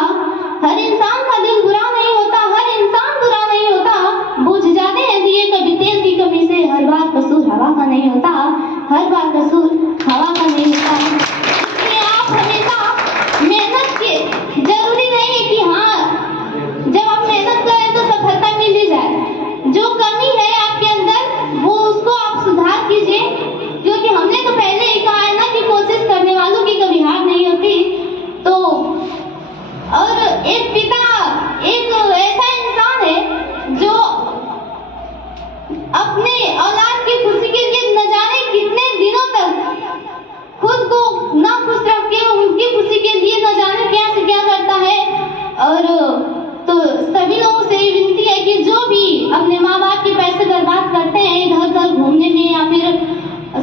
हर इंसान का दिल बुरा नहीं होता, हर इंसान बुरा नहीं होता। बुझ जाते हैं दिए कभी तेल की कमी से, हर बार कसूर हवा का नहीं होता, हर बार कसूर हवा का नहीं होता। इसलिए आप हमेशा मेहनत के, जरूरी नहीं है कि हाँ जब आप मेहनत करें तो सफलता मिल ही जाए। जो कमी है आपके अंदर वो उसको आप सुधार कीजिए, क्योंकि हमने तो पहले ही कहा है ना कि कोशिश करने वालों की कभी हार नहीं होती। तो और एक पिता एक ऐसा इंसान है जो अपने औलाद की खुशी के लिए न जाने कितने दिनों तक खुद को ना खुश रख के उनकी खुशी के लिए न जाने क्या से क्या करता है। और तो सभी लोगों से विनती है कि जो भी अपने माँ बाप के पैसे बर्बाद करते हैं इधर उधर घूमने में या फिर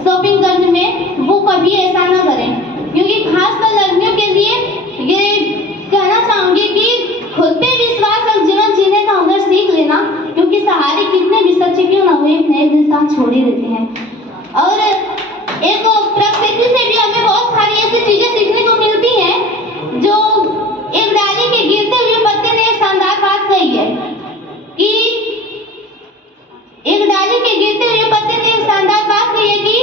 शॉपिंग करने में, वो कभी ऐसा ना करें। क्योंकि खासकर लड़कियों के लिए ये कहना चाहूंगी कि खुद पे विश्वास और जीवन जीने का हुनर सीख लेना, क्योंकि सहारे कितने भी सच्चे क्यों ना हुए एक न एक दिन साथ छोड़ ही देते हैं। और एक प्रकृति से भी हमें बहुत सारी ऐसी चीजें सीखने को मिलती हैं। जो एक डाली के गिरते हुए पत्ते ने एक शानदार बात कही है कि एक डाली के गिरते हुए पत्ते ने एक शानदार बात कही है कि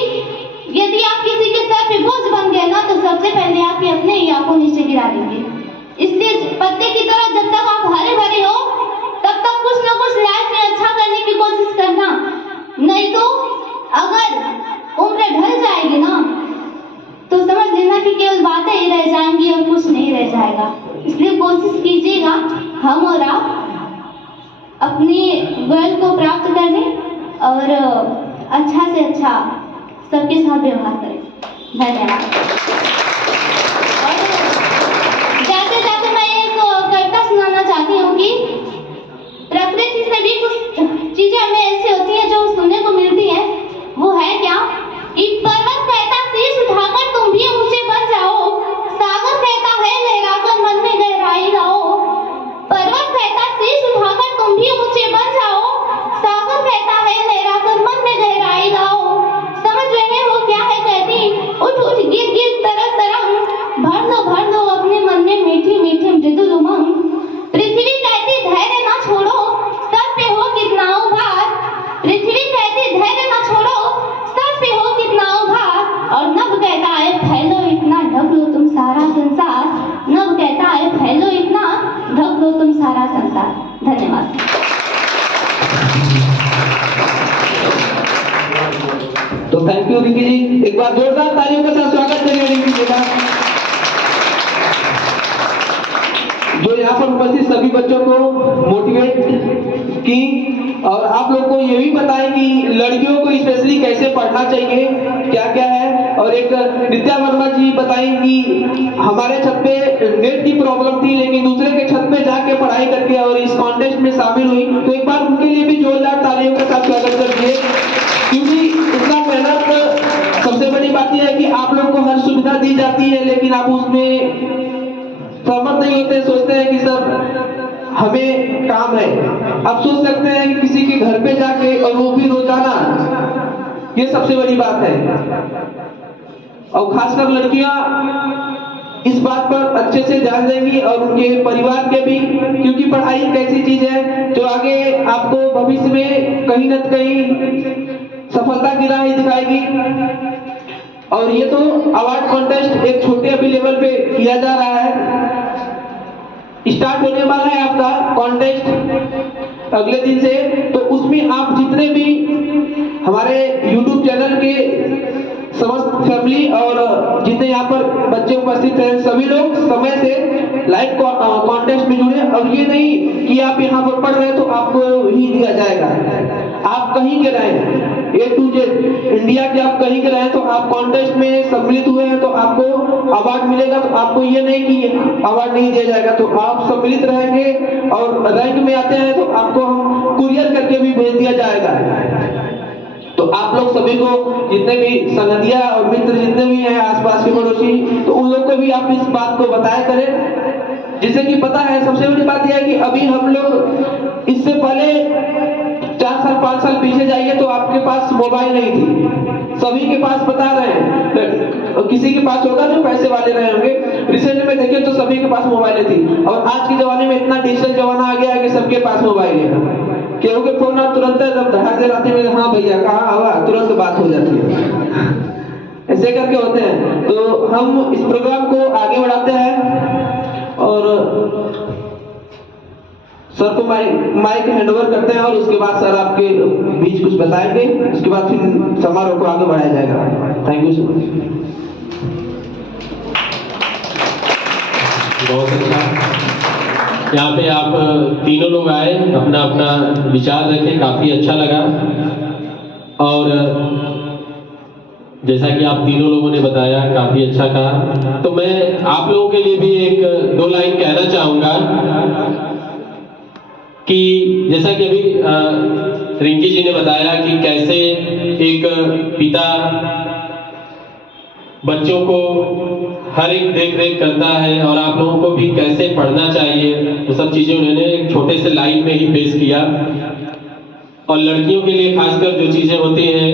यदि आप किसी के सर पे बोझ बन गए ना तो सबसे पहले आप अपने ही आंखों नीचे गिरा देंगे। इसलिए पत्ते की तरह जब तक आप हरे भरे हो तब तक कुछ ना कुछ लाइफ में अच्छा करने की कोशिश करना, नहीं तो अगर उम्र ढल जाएगी ना तो समझ लेना कि केवल बातें ही रह जाएंगी और कुछ नहीं रह जाएगा। इसलिए कोशिश कीजिएगा हम और आप अपनी गोल को प्राप्त करने और अच्छा से अच्छा सबके साथ व्यवहार करें। धन्यवाद। और जाते जाते मैं एक कविता सुनाना चाहती हूँ कि प्रकृति से भी कुछ चीजें हमें ऐसी होती हैं जो सुनने को मिलती हैं। वो है क्या कि पर्वत कहता शीश उठाकर तुम भी ऊंचे बन जाओ, सागर कहता है लहराकर मन में गहराई लाओ। पर्वत कहता शीश उठाकर तुम भी ऊंचे बन जाओ, सागर कहता है लहराकर मन में गहराई लाओ। समझ रहे हो क्या है कहती, उठ उठ गिर गिर तरंग तरंग, भर लो अपने मन में मीठी मीठी मृदुल उमंग। पृथ्वी कहती धैर्य ना छोड़ो, सर पे हो कितना उभार। पृथ्वी कहती धैर्य ना छोड़ो, सर पे हो कितना उभार। और नभ कहता है फैलो इतना, ढक लो तुम सारा संसार। नभ कहता है फैलो इतना, ढक लो तुम सारा संसार। धन्यवाद। तो थैंक यू रिंकी जी, एक बार जोरदार तालियों के साथ स्वागत करिए रिंकी जी का, जो यहाँ पर उपस्थित सभी बच्चों को मोटिवेट की और आप लोग को ये भी बताएं कि लड़कियों को स्पेशली कैसे पढ़ना चाहिए, क्या क्या है। और एक नित्या वर्मा जी बताएं कि हमारे छत पे नेट की प्रॉब्लम थी लेकिन दूसरे के छत पे जाके पढ़ाई करके और इस कॉन्टेस्ट में शामिल हुई। तो एक बार उनके लिए भी जोरदार तालियों के साथ स्वागत कर दिए, क्योंकि इतना मेहनत, सबसे बड़ी बात यह है कि आप लोग को हर सुविधा दी जाती है लेकिन आप उसमें सहमत नहीं होते, सोचते हैं कि सर हमें काम है। आप सोच सकते हैं कि किसी के घर पे जाके और वो भी रोजाना, ये सबसे बड़ी बात है। और खासकर लड़कियां इस बात पर अच्छे से ध्यान देंगी और उनके परिवार के भी, क्योंकि पढ़ाई एक ऐसी चीज है जो आगे आपको भविष्य में कहीं न कहीं सफलता की राह ही दिखाएगी। और ये तो अवार्ड कॉन्टेस्ट एक छोटे अभी लेवल पे किया जा रहा है, स्टार्ट होने वाला है आपका कॉन्टेस्ट अगले दिन से। तो उसमें आप जितने भी हमारे YouTube चैनल के समस्त फैमिली और जितने यहाँ पर बच्चे उपस्थित हैं सभी लोग समय से लाइव कॉन्टेस्ट में जुड़े। और ये नहीं कि आप यहाँ पर पढ़ रहे तो आपको ही दिया जाएगा, आप कहीं के रहें A to Z इंडिया के, आप कहीं के रहें तो आप कॉन्टेस्ट में सम्मिलित हुए हैं तो आपको अवार्ड मिलेगा। तो आपको ये नहीं कि अवार्ड नहीं दिया जाएगा, तो आप सम्मिलित रहेंगे और रैंक में आते हैं तो आपको हम कुरियर करके भी भेज दिया जाएगा। तो आप लोग सभी को, जितने भी संगतिया और मित्र जितने भी हैं आसपास के पड़ोसी, तो उन लोग को भी आप इस बात को बताया करें, जिससे कि पता है। सबसे बड़ी बात यह है कि अभी हम लोग इससे पहले 4 साल 5 साल पीछे जाइए तो आपके पास मोबाइल नहीं थी, सभी के पास बता रहे हैं, किसी के पास होगा जो पैसे वाले रहे होंगे। रिसेंट में देखें तो सभी के पास मोबाइल थी, और आज के जमाने में इतना डिजिटल जमाना आ गया है कि सबके पास मोबाइल है। केहू के फोन तुरंत जब धड़ा दे आती है, हाँ भैया कहाँ हुआ, तुरंत बात हो जाती है, ऐसे करके होते हैं। तो हम इस प्रोग्राम को आगे बढ़ाते हैं और सर को माइक हैंडओवर करते हैं, और उसके बाद सर आपके बीच कुछ बताएंगे, उसके बाद फिर समारोह को आगे बढ़ाया जाएगा। Thank you so much. बहुत अच्छा, यहाँ पे आप तीनों लोग आए, अपना अपना विचार रखे, काफी अच्छा लगा। और जैसा कि आप तीनों लोगों ने बताया, काफी अच्छा कहा। तो मैं आप लोगों के लिए भी 1-2 लाइन कहना चाहूंगा कि जैसा कि अभी रिंकी जी ने बताया कि कैसे एक पिता बच्चों को हर एक देख रेख करता है, और आप लोगों को भी कैसे पढ़ना चाहिए, वो सब चीजें उन्होंने एक छोटे से लाइन में ही पेश किया। और लड़कियों के लिए खासकर जो चीजें होती हैं,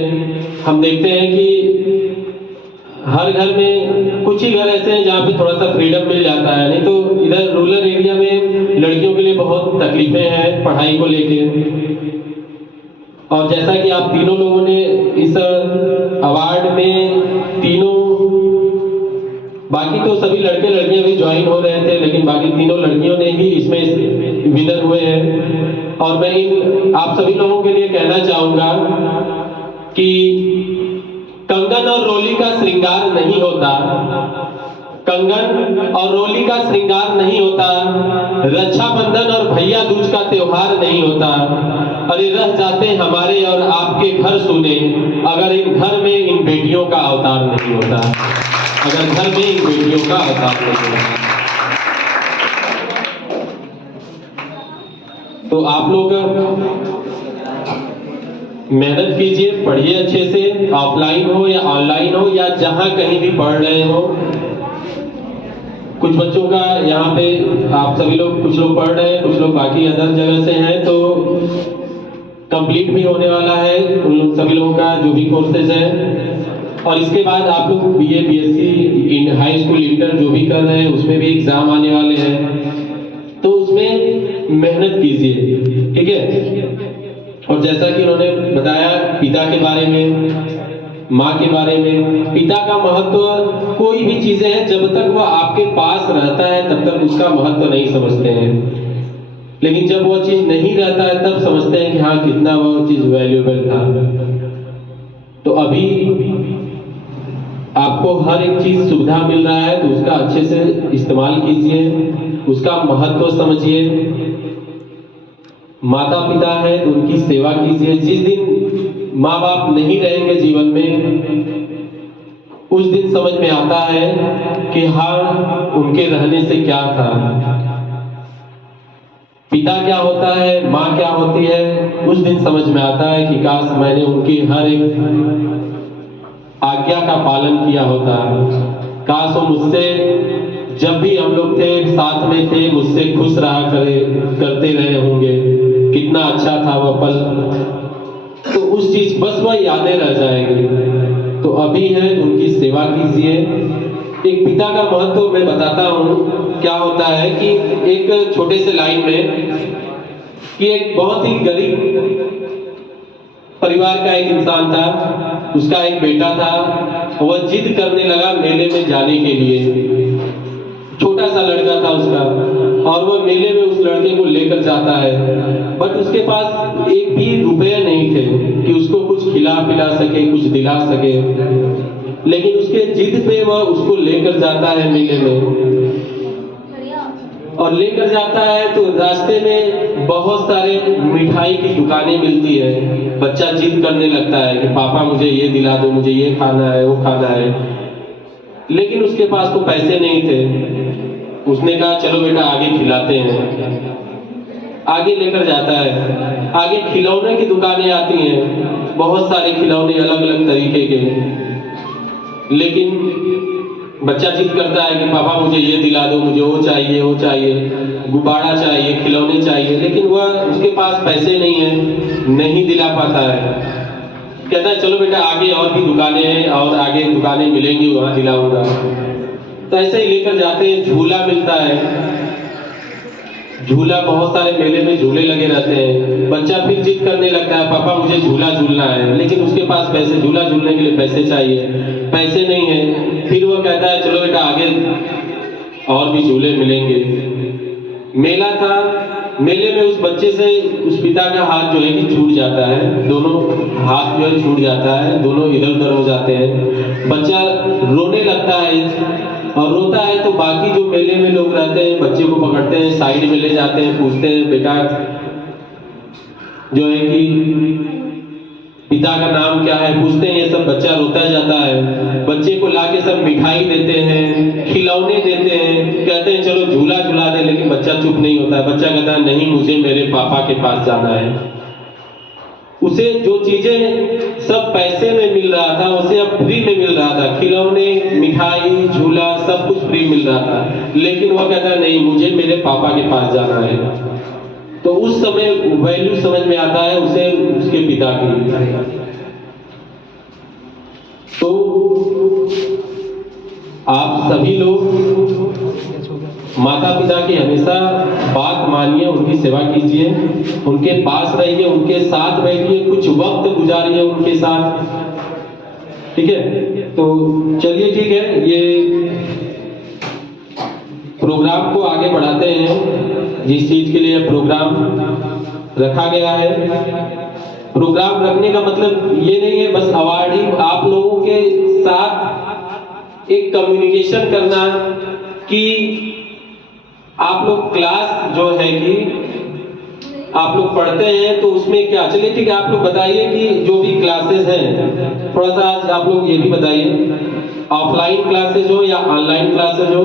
हम देखते हैं कि हर घर में कुछ ही घर ऐसे हैं जहाँ पे थोड़ा सा फ्रीडम मिल जाता है, नहीं तो इधर रूरल एरिया में लड़कियों के लिए बहुत तकलीफें हैं पढ़ाई को लेके। और जैसा कि आप तीनों लोगों ने इस अवार्ड में तीनों, बाकी तो सभी लड़के लड़कियां भी ज्वाइन हो रहे थे, लेकिन बाकी तीनों लड़कियों ने ही इसमें विनर हुए हैं। और मैं आप सभी लोगों के लिए कहना चाहूंगा कि कंगन और रोली का श्रृंगार नहीं होता, कंगन और रोली का श्रृंगार नहीं होता, रक्षाबंधन और भैया दूज का त्योहार नहीं होता। अरे रह जाते हमारे और आपके घर सुने, अगर इन घर में इन बेटियों का अवतार नहीं होता, अगर घर में इन बेटियों का अवतार नहीं होता। तो आप लोग मेहनत कीजिए, पढ़िए अच्छे से, ऑफलाइन हो या ऑनलाइन हो या जहां कहीं भी पढ़ रहे हो। कुछ बच्चों का यहाँ पे आप सभी लोग, कुछ लोग पढ़ रहे हैं, कुछ लोग बाकी अदर जगह से हैं, तो कंप्लीट भी होने वाला है उन लोग सभी लोगों का जो भी कोर्सेज है। और इसके बाद आप लोग BA BSc high school inter जो भी कर रहे हैं, उसमें भी एग्जाम आने वाले हैं, तो उसमें मेहनत कीजिए, ठीक है। और जैसा कि उन्होंने बताया पिता के बारे में, माँ के बारे में, पिता का महत्व, कोई भी चीजें हैं जब तक वह आपके पास रहता है तब तक उसका महत्व नहीं समझते हैं, लेकिन जब वो चीज नहीं रहता है तब समझते हैं कि हाँ कितना वो चीज वैल्यूएबल था। तो अभी आपको हर एक चीज सुविधा मिल रहा है, तो उसका अच्छे से इस्तेमाल कीजिए, उसका महत्व समझिए। माता पिता है तो उनकी सेवा कीजिए। जिस दिन माँ बाप नहीं रहेंगे जीवन में, उस दिन समझ में आता है कि हाँ उनके रहने से क्या था। पिता क्या होता है, माँ क्या होती है, उस दिन समझ में आता है कि काश मैंने उनकी हर एक आज्ञा का पालन किया होता, काश वो मुझसे जब भी हम लोग थे साथ में थे मुझसे खुश रहा करते रहे होंगे, कितना अच्छा था वह पल। तो उस चीज बस वह यादें रह जाएंगी। तो अभी है उनकी सेवा कीजिए। एक पिता का महत्व मैं बताता हूँ क्या होता है कि एक छोटे से लाइन में कि एक बहुत ही गरीब परिवार का एक इंसान था, उसका एक बेटा था, वह जिद करने लगा मेले में जाने के लिए। छोटा सा लड़का था उसका, और वह मेले में उस लड़के को लेकर जाता है, बट उसके पास एक भी रुपया नहीं थे कि उसको कुछ खिला पिला सके, कुछ दिला सके। लेकिन उसके जिद पे वह उसको लेकर जाता है मेले में, और लेकर जाता है तो रास्ते में बहुत सारे मिठाई की दुकानें मिलती है। बच्चा जिद करने लगता है कि पापा मुझे ये दिला दो, मुझे ये खाना है, वो खाना है, लेकिन उसके पास तो पैसे नहीं थे। उसने कहा चलो बेटा आगे खिलाते हैं, आगे लेकर जाता है। आगे खिलौने की दुकानें आती हैं, बहुत सारे खिलौने अलग अलग तरीके के, लेकिन बच्चा जिद करता है कि पापा मुझे ये दिला दो, मुझे वो चाहिए, वो चाहिए, गुब्बारा चाहिए, खिलौने चाहिए, लेकिन वह उसके पास पैसे नहीं है। नहीं दिला पाता है, कहता है चलो बेटा आगे और भी दुकानें हैं और आगे दुकानें मिलेंगी वहाँ दिलाऊंगा। तो ऐसे ही लेकर जाते हैं, झूला मिलता है, झूला बहुत सारे मेले में झूले लगे रहते हैं, बच्चा फिर जिद करने लगता है पापा मुझे झूला झूलना है, लेकिन उसके पास पैसे, झूला झूलने के लिए पैसे चाहिए, पैसे नहीं है। फिर वो कहता है चलो बेटा आगे और भी झूले मिलेंगे। मेला था, मेले में उस बच्चे से उस पिता का हाथ जो है कि छूट जाता है, दोनों हाथ जो है छूट जाता है, दोनों इधर उधर हो जाते हैं। बच्चा रोने लगता है और रोता है तो बाकी जो मेले में लोग रहते हैं बच्चे को पकड़ते हैं, साइड में ले जाते हैं, पूछते हैं बेटा जो है कि पिता का नाम क्या है, पूछते हैं, ये सब बच्चा रोता जाता है। बच्चे को लाके सब मिठाई देते हैं, खिलौने देते हैं, कहते हैं चलो झूला झूला दे, लेकिन बच्चा चुप नहीं होता है। बच्चा कहता है नहीं मुझे मेरे पापा के पास जाना है। उसे जो चीजें सब पैसे में मिल रहा था उसे अब फ्री में मिल रहा था, खिलौने, मिठाई, झूला सब कुछ फ्री मिल रहा था, लेकिन वह कहता है नहीं मुझे मेरे पापा के पास जाना है। तो उस समय वैल्यू समझ में आता है उसे उसके पिता की। तो आप सभी लोग माता पिता की हमेशा बात मानिए, उनकी सेवा कीजिए, उनके पास रहिए, उनके साथ बैठिए, कुछ वक्त गुजारिए उनके साथ, ठीक है। तो चलिए ठीक है, ये प्रोग्राम को आगे बढ़ाते हैं। जिस चीज के लिए प्रोग्राम रखा गया है, प्रोग्राम रखने का मतलब ये नहीं है बस अवार्ड ही, आप लोगों के साथ एक कम्युनिकेशन करना कि आप लोग क्लास जो है कि आप लोग पढ़ते हैं तो उसमें क्या, चलिए ठीक है आप लोग बताइए कि जो भी क्लासेस हैं थोड़ा सा आज आप लोग ये भी बताइए, ऑफलाइन क्लासेस हो या ऑनलाइन क्लासेस हो,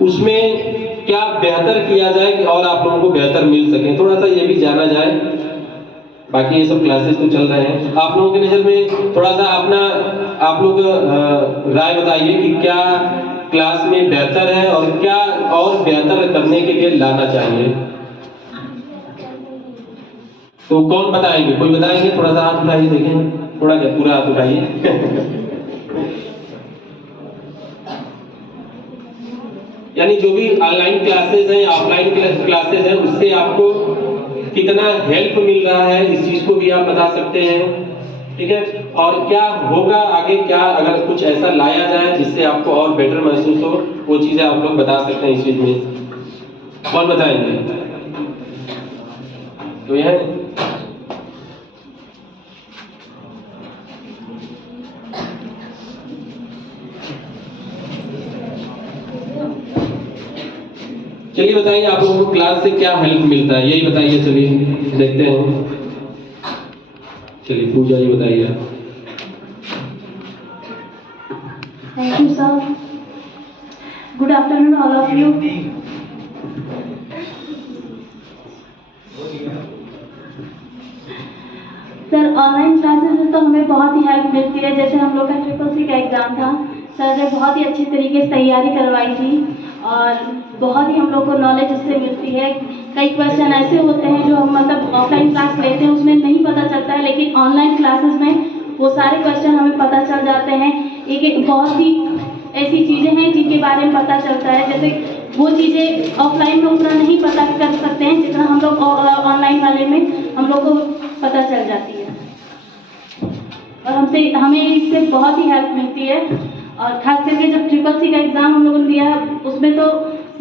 उसमें क्या बेहतर किया जाए कि और आप लोगों को बेहतर मिल सके, थोड़ा सा ये भी जाना जाए। बाकी ये सब क्लासेस तो चल रहे हैं, आप लोगों की नज़र में थोड़ा सा अपना आप लोग राय बताइए कि क्या क्लास में बेहतर है और क्या और बेहतर करने के लिए लाना चाहिए। तो कौन बताएंगे, कोई बताएंगे, थोड़ा सा हाथ उठाइए, देखें थोड़ा क्या पूरा हाथ उठाइए। यानी जो भी ऑनलाइन क्लासेस हैं, ऑफलाइन क्लासेस हैं, उससे आपको कितना हेल्प मिल रहा है इस चीज को भी आप बता सकते हैं, ठीक है। और क्या होगा आगे, क्या अगर कुछ ऐसा लाया जाए जिससे आपको और बेटर महसूस हो, वो चीजें आप लोग बता सकते हैं इस चीज में। कौन बताएंगे? तो यह चलिए बताइए आप लोगों को क्लास से क्या हेल्प मिलता है, यही बताइए। चलिए देखते हैं, चलिए पूजा जी बताइए। Thank you sir, good afternoon all of you. Sir online classes में तो हमें बहुत ही हेल्प मिलती है। जैसे हम लोग का CCC का एग्ज़ाम था, सर ने बहुत ही अच्छी तरीके से तैयारी करवाई थी और बहुत ही हम लोग को नॉलेज उससे मिलती है। कई क्वेश्चन ऐसे होते हैं जो हम मतलब ऑफलाइन क्लास लेते हैं उसमें नहीं पता चलता है, लेकिन ऑनलाइन क्लासेस में वो सारे क्वेश्चन हमें पता चल जाते हैं। एक एक बहुत ही ऐसी चीज़ें हैं जिनके बारे में पता चलता है, जैसे वो चीज़ें ऑफलाइन में उतना नहीं पता कर सकते हैं जितना हम लोग ऑनलाइन वाले में हम लोग को पता चल जाती है और हमें इससे बहुत ही हेल्प मिलती है। और खास करके जब CCC का एग्ज़ाम हम लोगों ने दिया उसमें तो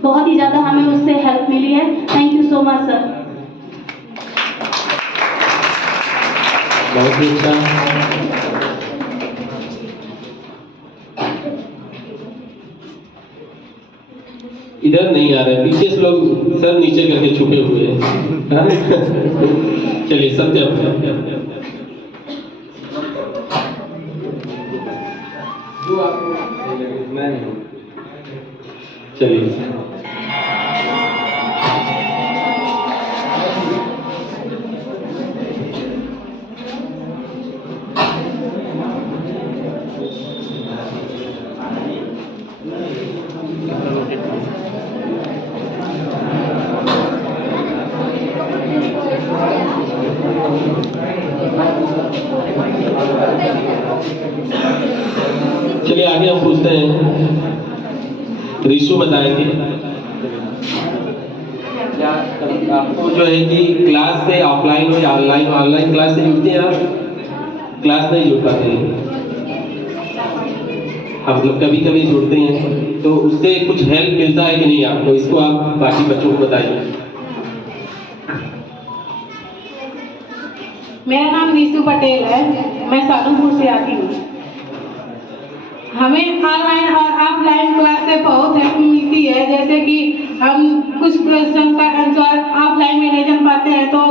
बहुत ही ज़्यादा हमें उससे हेल्प मिली है। Thank you so much sir. बहुत ही अच्छा। इधर नहीं आ रहा है, पीछे से लोग सर नीचे करके छुपे हुए हैं। चलिए सत्य चलिए चलिए आगे हम पूछते हैं, रिशु बताएंगे क्या आपको जो है कि क्लास से ऑफलाइन हो या ऑनलाइन क्लास से जुड़ते हैं आप? क्लास नहीं जुड़ पाते हैं, हाँ मतलब कभी कभी जुड़ते हैं, तो उससे कुछ हेल्प मिलता है कि नहीं आपको? इसको आप बाकी बच्चों को बताइए। मेरा नाम रीशु पटेल है, मैं साधुपुर से आती हूँ। हमें ऑनलाइन और ऑफलाइन क्लास से बहुत हेल्प मिलती है, जैसे कि हम कुछ क्वेश्चन का आंसर ऑफलाइन में नहीं जान पाते हैं तो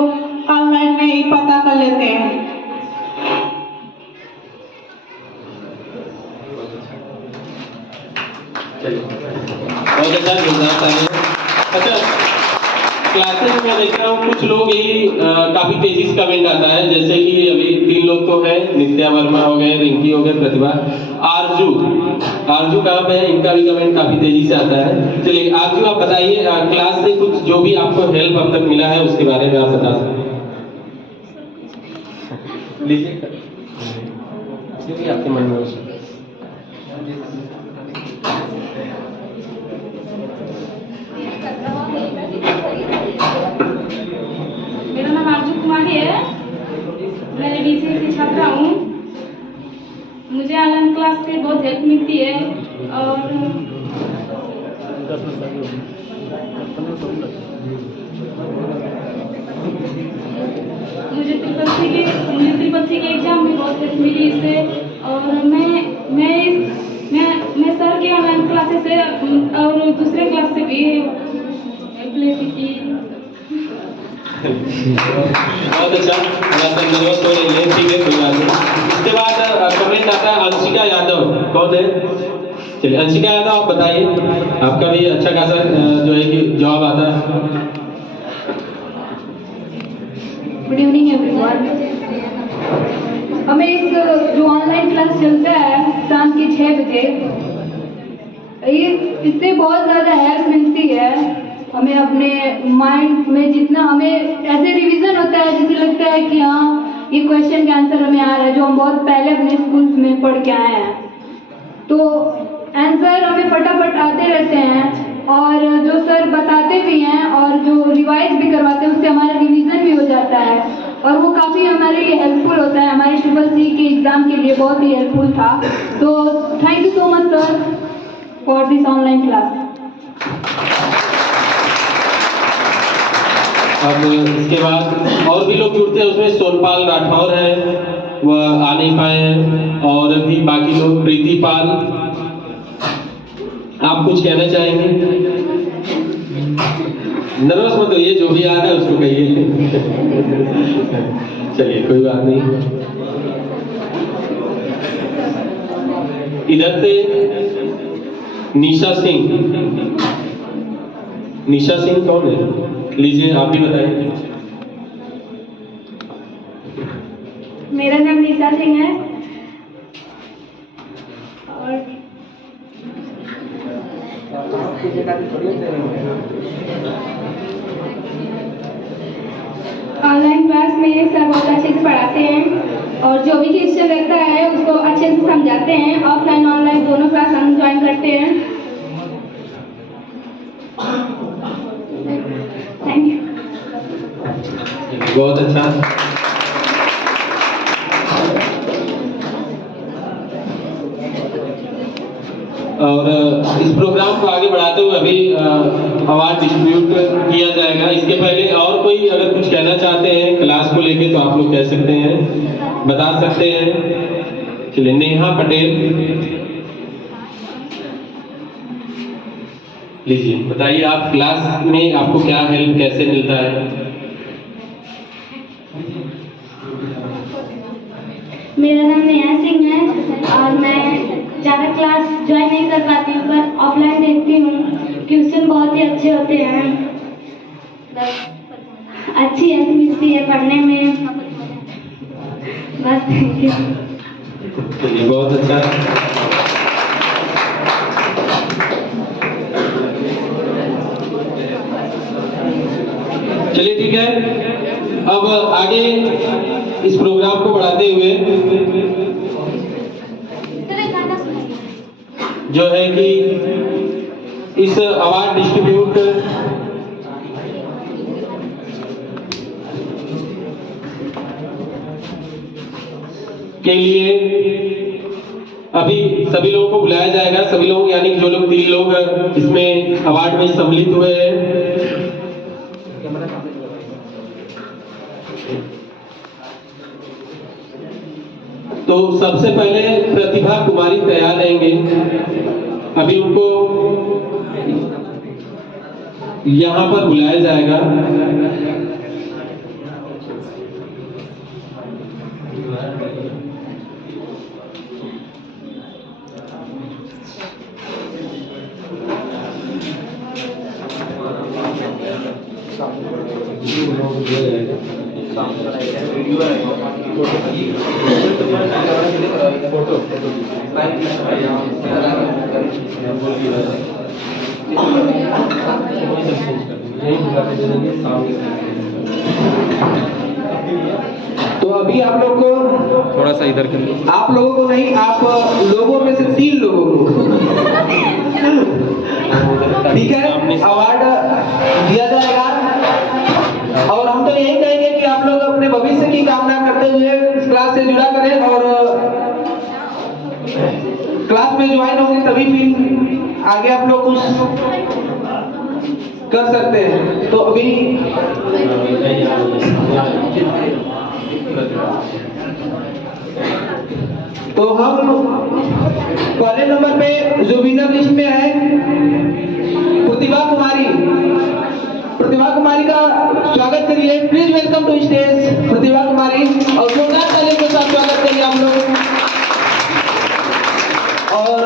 ऑनलाइन में ही पता कर लेते हैं। बहुत अच्छा जोरदार था। अच्छा, क्लासेस में देख रहा हूँ कुछ लोग ही काफी तेजी से कमेंट आता है, जैसे कि अभी 3 लोग तो हैं, नित्या वर्मा हो गए, रिंकी हो गए, प्रतिभा, आरजू कहाँ पे है, इनका भी कमेंट काफी तेजी से आता है। चलिए आरजू आप बताइए, क्लास से कुछ जो भी आपको हेल्प अब तक मिला है उसके बारे में आप बता सकते हैं। लीजिए जो भी आपके मन में हो। मेरा नाम आरजू कुमारी है, मैं डीसी की छात्रा हूँ। मुझे ऑनलाइन क्लास से बहुत हेल्प मिलती है और मुझे ट्रिपल सी के एग्जाम में बहुत हेल्प मिली इससे। और मैं सर के ऑनलाइन क्लासेस से और दूसरे क्लास से भी हेल्प लेती थी। बहुत अच्छा, नर्वस हो रही है, ठीक है कोई बात नहीं। इसके बाद कमेंट आता है अंशिका यादव, कौन है? चलिए अंशिका यादव आप बताइए, आपका भी अच्छा खासा जो है कि जवाब आता है। Good evening everyone. हमें इस जो ऑनलाइन क्लास चलता है शाम के 6 बजे, इससे बहुत ज़्यादा हेल्प मिलती है हमें। अपने माइंड में जितना हमें ऐसे रिवीजन होता है, जैसे लगता है कि हाँ ये क्वेश्चन का आंसर हमें आ रहा है, जो हम बहुत पहले अपने स्कूल में पढ़ के आए हैं, तो आंसर हमें फटाफट आते रहते हैं। और जो सर बताते भी हैं और जो रिवाइज भी करवाते हैं, उससे हमारा रिवीजन भी हो जाता है और वो काफ़ी हमारे लिए हेल्पफुल होता है। हमारे ट्रिपल सी के एग्ज़ाम के लिए बहुत ही हेल्पफुल था। तो thank you so much sir for this online class. अब इसके बाद और भी लोग जुड़ते हैं, उसमें सोनपाल राठौर है, वह आ नहीं पाए हैं, और भी बाकी लोग, प्रीति पाल, आप कुछ कहना चाहेंगे? नर्वस मत होइए, जो भी आ रहा है उसको कहिए। चलिए कोई बात नहीं। इधर से निशा सिंह कौन है? लीजिए आप भी बताइए। मेरा नाम निशा सिंह है और ऑनलाइन क्लास में सर बहुत अच्छे से पढ़ाते हैं और जो भी क्वेश्चन रहता है उसको अच्छे से समझाते हैं। ऑफलाइन ऑनलाइन दोनों क्लास हम ज्वाइन करते हैं। Thank you. बहुत अच्छा। और इस प्रोग्राम को आगे बढ़ाते हुए अभी अवार्ड डिस्ट्रीब्यूट किया जाएगा। इसके पहले और कोई अगर कुछ कहना चाहते हैं क्लास को लेके तो आप लोग कह सकते हैं, बता सकते हैं। चलिए नेहा पटेल, लीजिए बताइए आप क्लास में आपको क्या हेल्प कैसे मिलता है? मेरा नाम नेहा सिंह है और मैं ज़्यादा क्लास ज्वाइन नहीं कर पाती हूँ, पर ऑफलाइन देखती हूँ। क्वेश्चन बहुत ही अच्छे होते हैं, अच्छी हेल्प मिलती है पढ़ने में। बस थैंक यू। चलिए बहुत अच्छा। चलिए ठीक है, अब आगे इस प्रोग्राम को बढ़ाते हुए जो है कि इस अवार्ड डिस्ट्रीब्यूट के लिए अभी सभी लोगों को बुलाया जाएगा। सभी लोग यानी कि जो लोग 3 लोग इसमें अवार्ड में सम्मिलित हुए हैं। तो सबसे पहले प्रतिभा कुमारी तैयार रहेंगे। अभी उनको यहाँ पर बुलाया जाएगा। तो अभी आप लोग को थोड़ा सा इधर कर आप लोगों को नहीं, आप लोगों में से 3 लोगों को ठीक है अवार्ड दिया जाएगा। और हम तो यही कहेंगे कि आप लोग अपने भविष्य की कामना करते हुए इस क्लास से जुड़ा करें और क्लास में ज्वाइन होंगे तभी फिर आगे आप लोग कुछ कर सकते हैं। तो अभी तो हम पहले नंबर पे जो विनर लिस्ट में है प्रतिभा कुमारी का स्वागत करिए। प्लीज वेलकम टू स्टेज प्रतिभा कुमारी और जोरदार तालियों के साथ स्वागत करिए हम लोग। और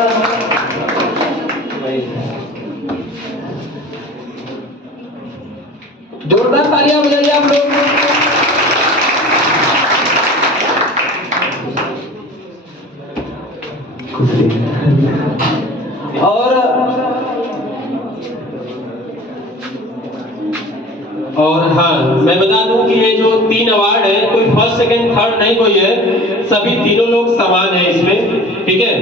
जोरदार तालियां बजाइए आप लोग। और हाँ मैं बता दूं कि ये जो 3 अवार्ड है कोई फर्स्ट सेकंड थर्ड नहीं कोई है, सभी तीनों लोग समान है इसमें, ठीक है।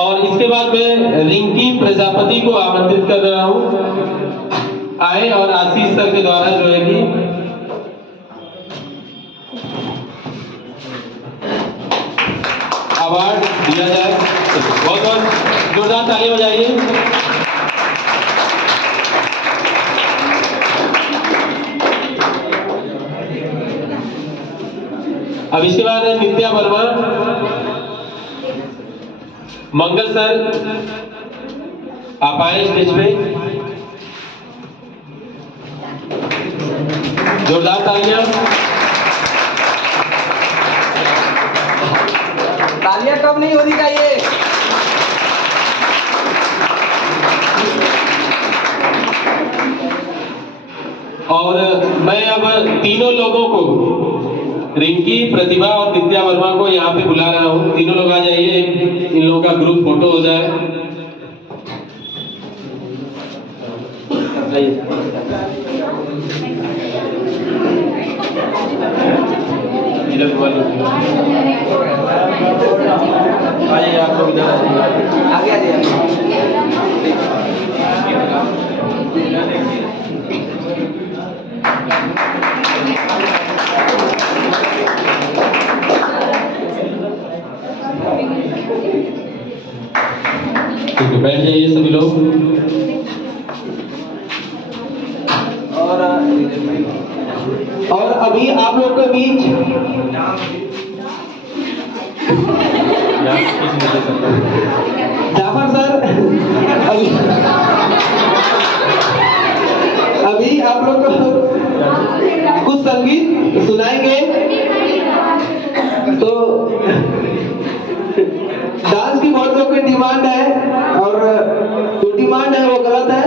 और इसके बाद मैं रिंकी प्रजापति को आमंत्रित कर रहा हूं आए और आशीष सर के द्वारा जो है कि अवार्ड दिया जाए। बहुत बहुत जोरदार तालियां बजाइए। अब इसके बाद है नित्या वर्मा। मंगल सर आप आए स्टेज पे, जोरदार तालियां। तालियां कम नहीं होनी चाहिए। और मैं अब तीनों लोगों को रिंकी, प्रतिभा और नित्या वर्मा को यहाँ पे बुला रहा हूँ। तीनों लोग आ जाइए, इन लोगों का ग्रुप फोटो हो जाए। आइए आप लोग इधर आगे आ जाइए। ठीक है, बैठ जाइए सभी लोग। और अभी आप लोग के बीच जाफर सर अभी आप लोग को कुछ संगीत सुनाएंगे। तो डांस की बहुत लोग की डिमांड है और जो डिमांड है वो गलत है।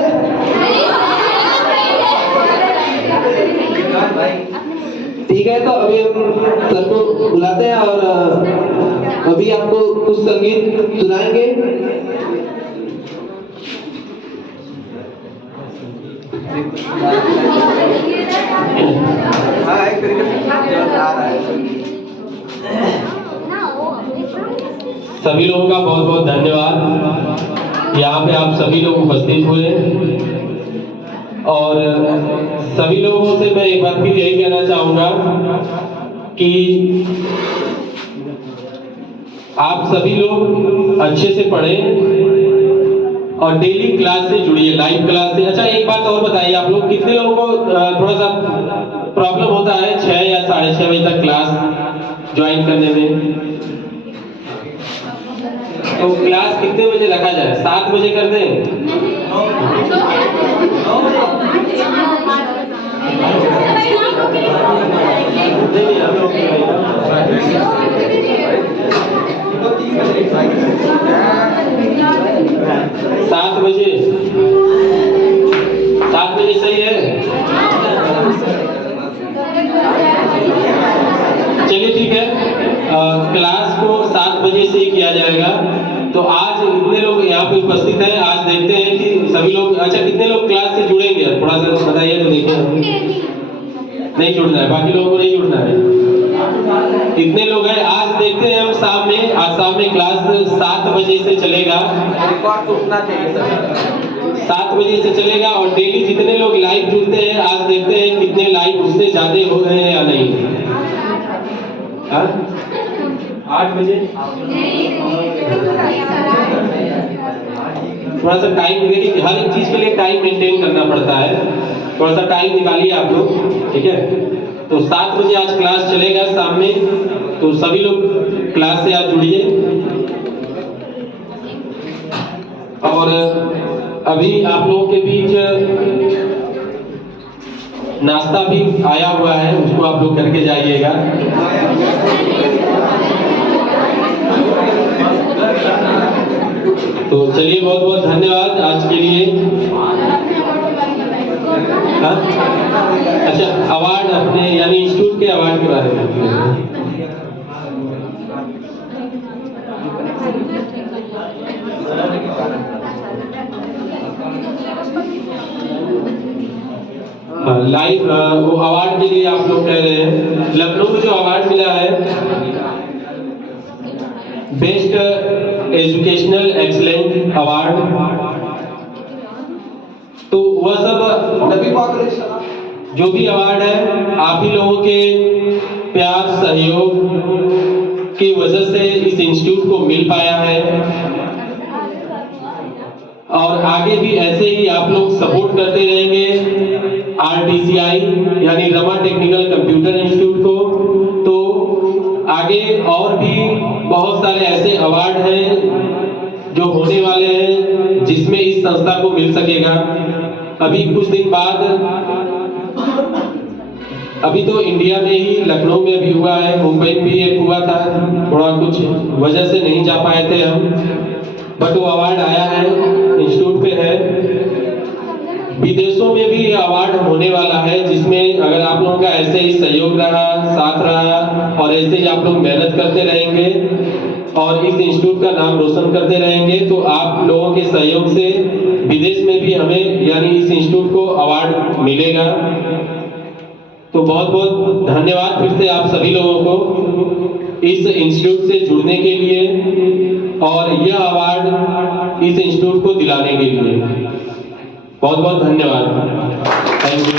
ठीक है, तो अभी हम सर को बुलाते हैं और अभी आपको कुछ संगीत सुनाएंगे। हाँ, एक तरीके से आ रहा है। सभी लोगों का बहुत बहुत धन्यवाद। यहाँ पे आप सभी लोग उपस्थित हुए और सभी लोगों से मैं एक बार फिर यही कहना चाहूँगा कि आप सभी लोग अच्छे से पढ़ें और डेली क्लास से जुड़िए, लाइव क्लास से। अच्छा एक बात और बताइए, आप लोग कितने लोगों को थोड़ा सा प्रॉब्लम होता है 6 या 6:30 बजे तक क्लास ज्वाइन करने में? तो क्लास कितने बजे रखा जाए? 7 बजे कर दें? सात बजे 7 बजे सही है? चलिए ठीक है, क्लास को 7 बजे से ही किया जाएगा। तो आज इतने लोग यहाँ पे उपस्थित हैं, आज देखते हैं कि सभी लोग, अच्छा कितने लोग क्लास से जुड़ेंगे? थोड़ा सा बताइए तो देखिए। नहीं जुड़ना है, बाकी लोगों को नहीं जुड़ना है। कितने लोग हैं? आज देखते हैं हम शाम में, आज शाम में क्लास 7 बजे से चलेगा। 7 बजे से चलेगा और डेली जितने लोग लाइव जुड़ते हैं, आज देखते हैं कितने लाइव उससे ज्यादा हो रहे हैं या नहीं। 8 बजे थोड़ा सा टाइम, देखिए हर एक चीज के लिए टाइम मेंटेन करना पड़ता है, थोड़ा सा टाइम निकालिए आप लोग, ठीक है? तो 7 बजे आज क्लास चलेगा शाम में, तो सभी लोग क्लास से आज जुड़िए। और अभी आप लोगों के बीच नाश्ता भी आया हुआ है, उसको आप लोग करके जाइएगा। तो चलिए, बहुत बहुत धन्यवाद आज के लिए। हाँ? अच्छा, अवार्ड अपने यानी इंस्टीट्यूट के अवार्ड के बारे में लाइव वो अवार्ड के लिए आप लोग कह रहे हैं, लखनऊ में जो अवार्ड मिला है बेस्ट एजुकेशनल एक्सीलेंट अवार्ड, तो वह सब जो भी अवार्ड है आप ही लोगों के प्यार सहयोग की वजह से इस इंस्टीट्यूट को मिल पाया है। और आगे भी ऐसे ही आप लोग सपोर्ट करते रहेंगे RTCI यानी रमा टेक्निकल कंप्यूटर इंस्टीट्यूट को, तो आगे और भी बहुत सारे ऐसे अवार्ड हैं जो होने वाले हैं जिसमें इस संस्था को मिल सकेगा। अभी कुछ दिन बाद, अभी तो इंडिया में ही लखनऊ में भी हुआ है, मुंबई में भी एक हुआ था, थोड़ा कुछ वजह से नहीं जा पाए थे हम, बट वो अवार्ड आया है, इंस्टीट्यूट पे है। विदेशों में भी ये अवार्ड होने वाला है, जिसमें अगर आप लोगों का ऐसे ही सहयोग रहा, साथ रहा और ऐसे ही आप लोग मेहनत करते रहेंगे और इस इंस्टीट्यूट का नाम रोशन करते रहेंगे, तो आप लोगों के सहयोग से विदेश में भी हमें यानी इस इंस्टीट्यूट को अवार्ड मिलेगा। तो बहुत बहुत धन्यवाद फिर से आप सभी लोगों को इस इंस्टीट्यूट से जुड़ने के लिए और यह अवार्ड इस इंस्टीट्यूट को दिलाने के लिए। बहुत बहुत धन्यवाद। Thank you.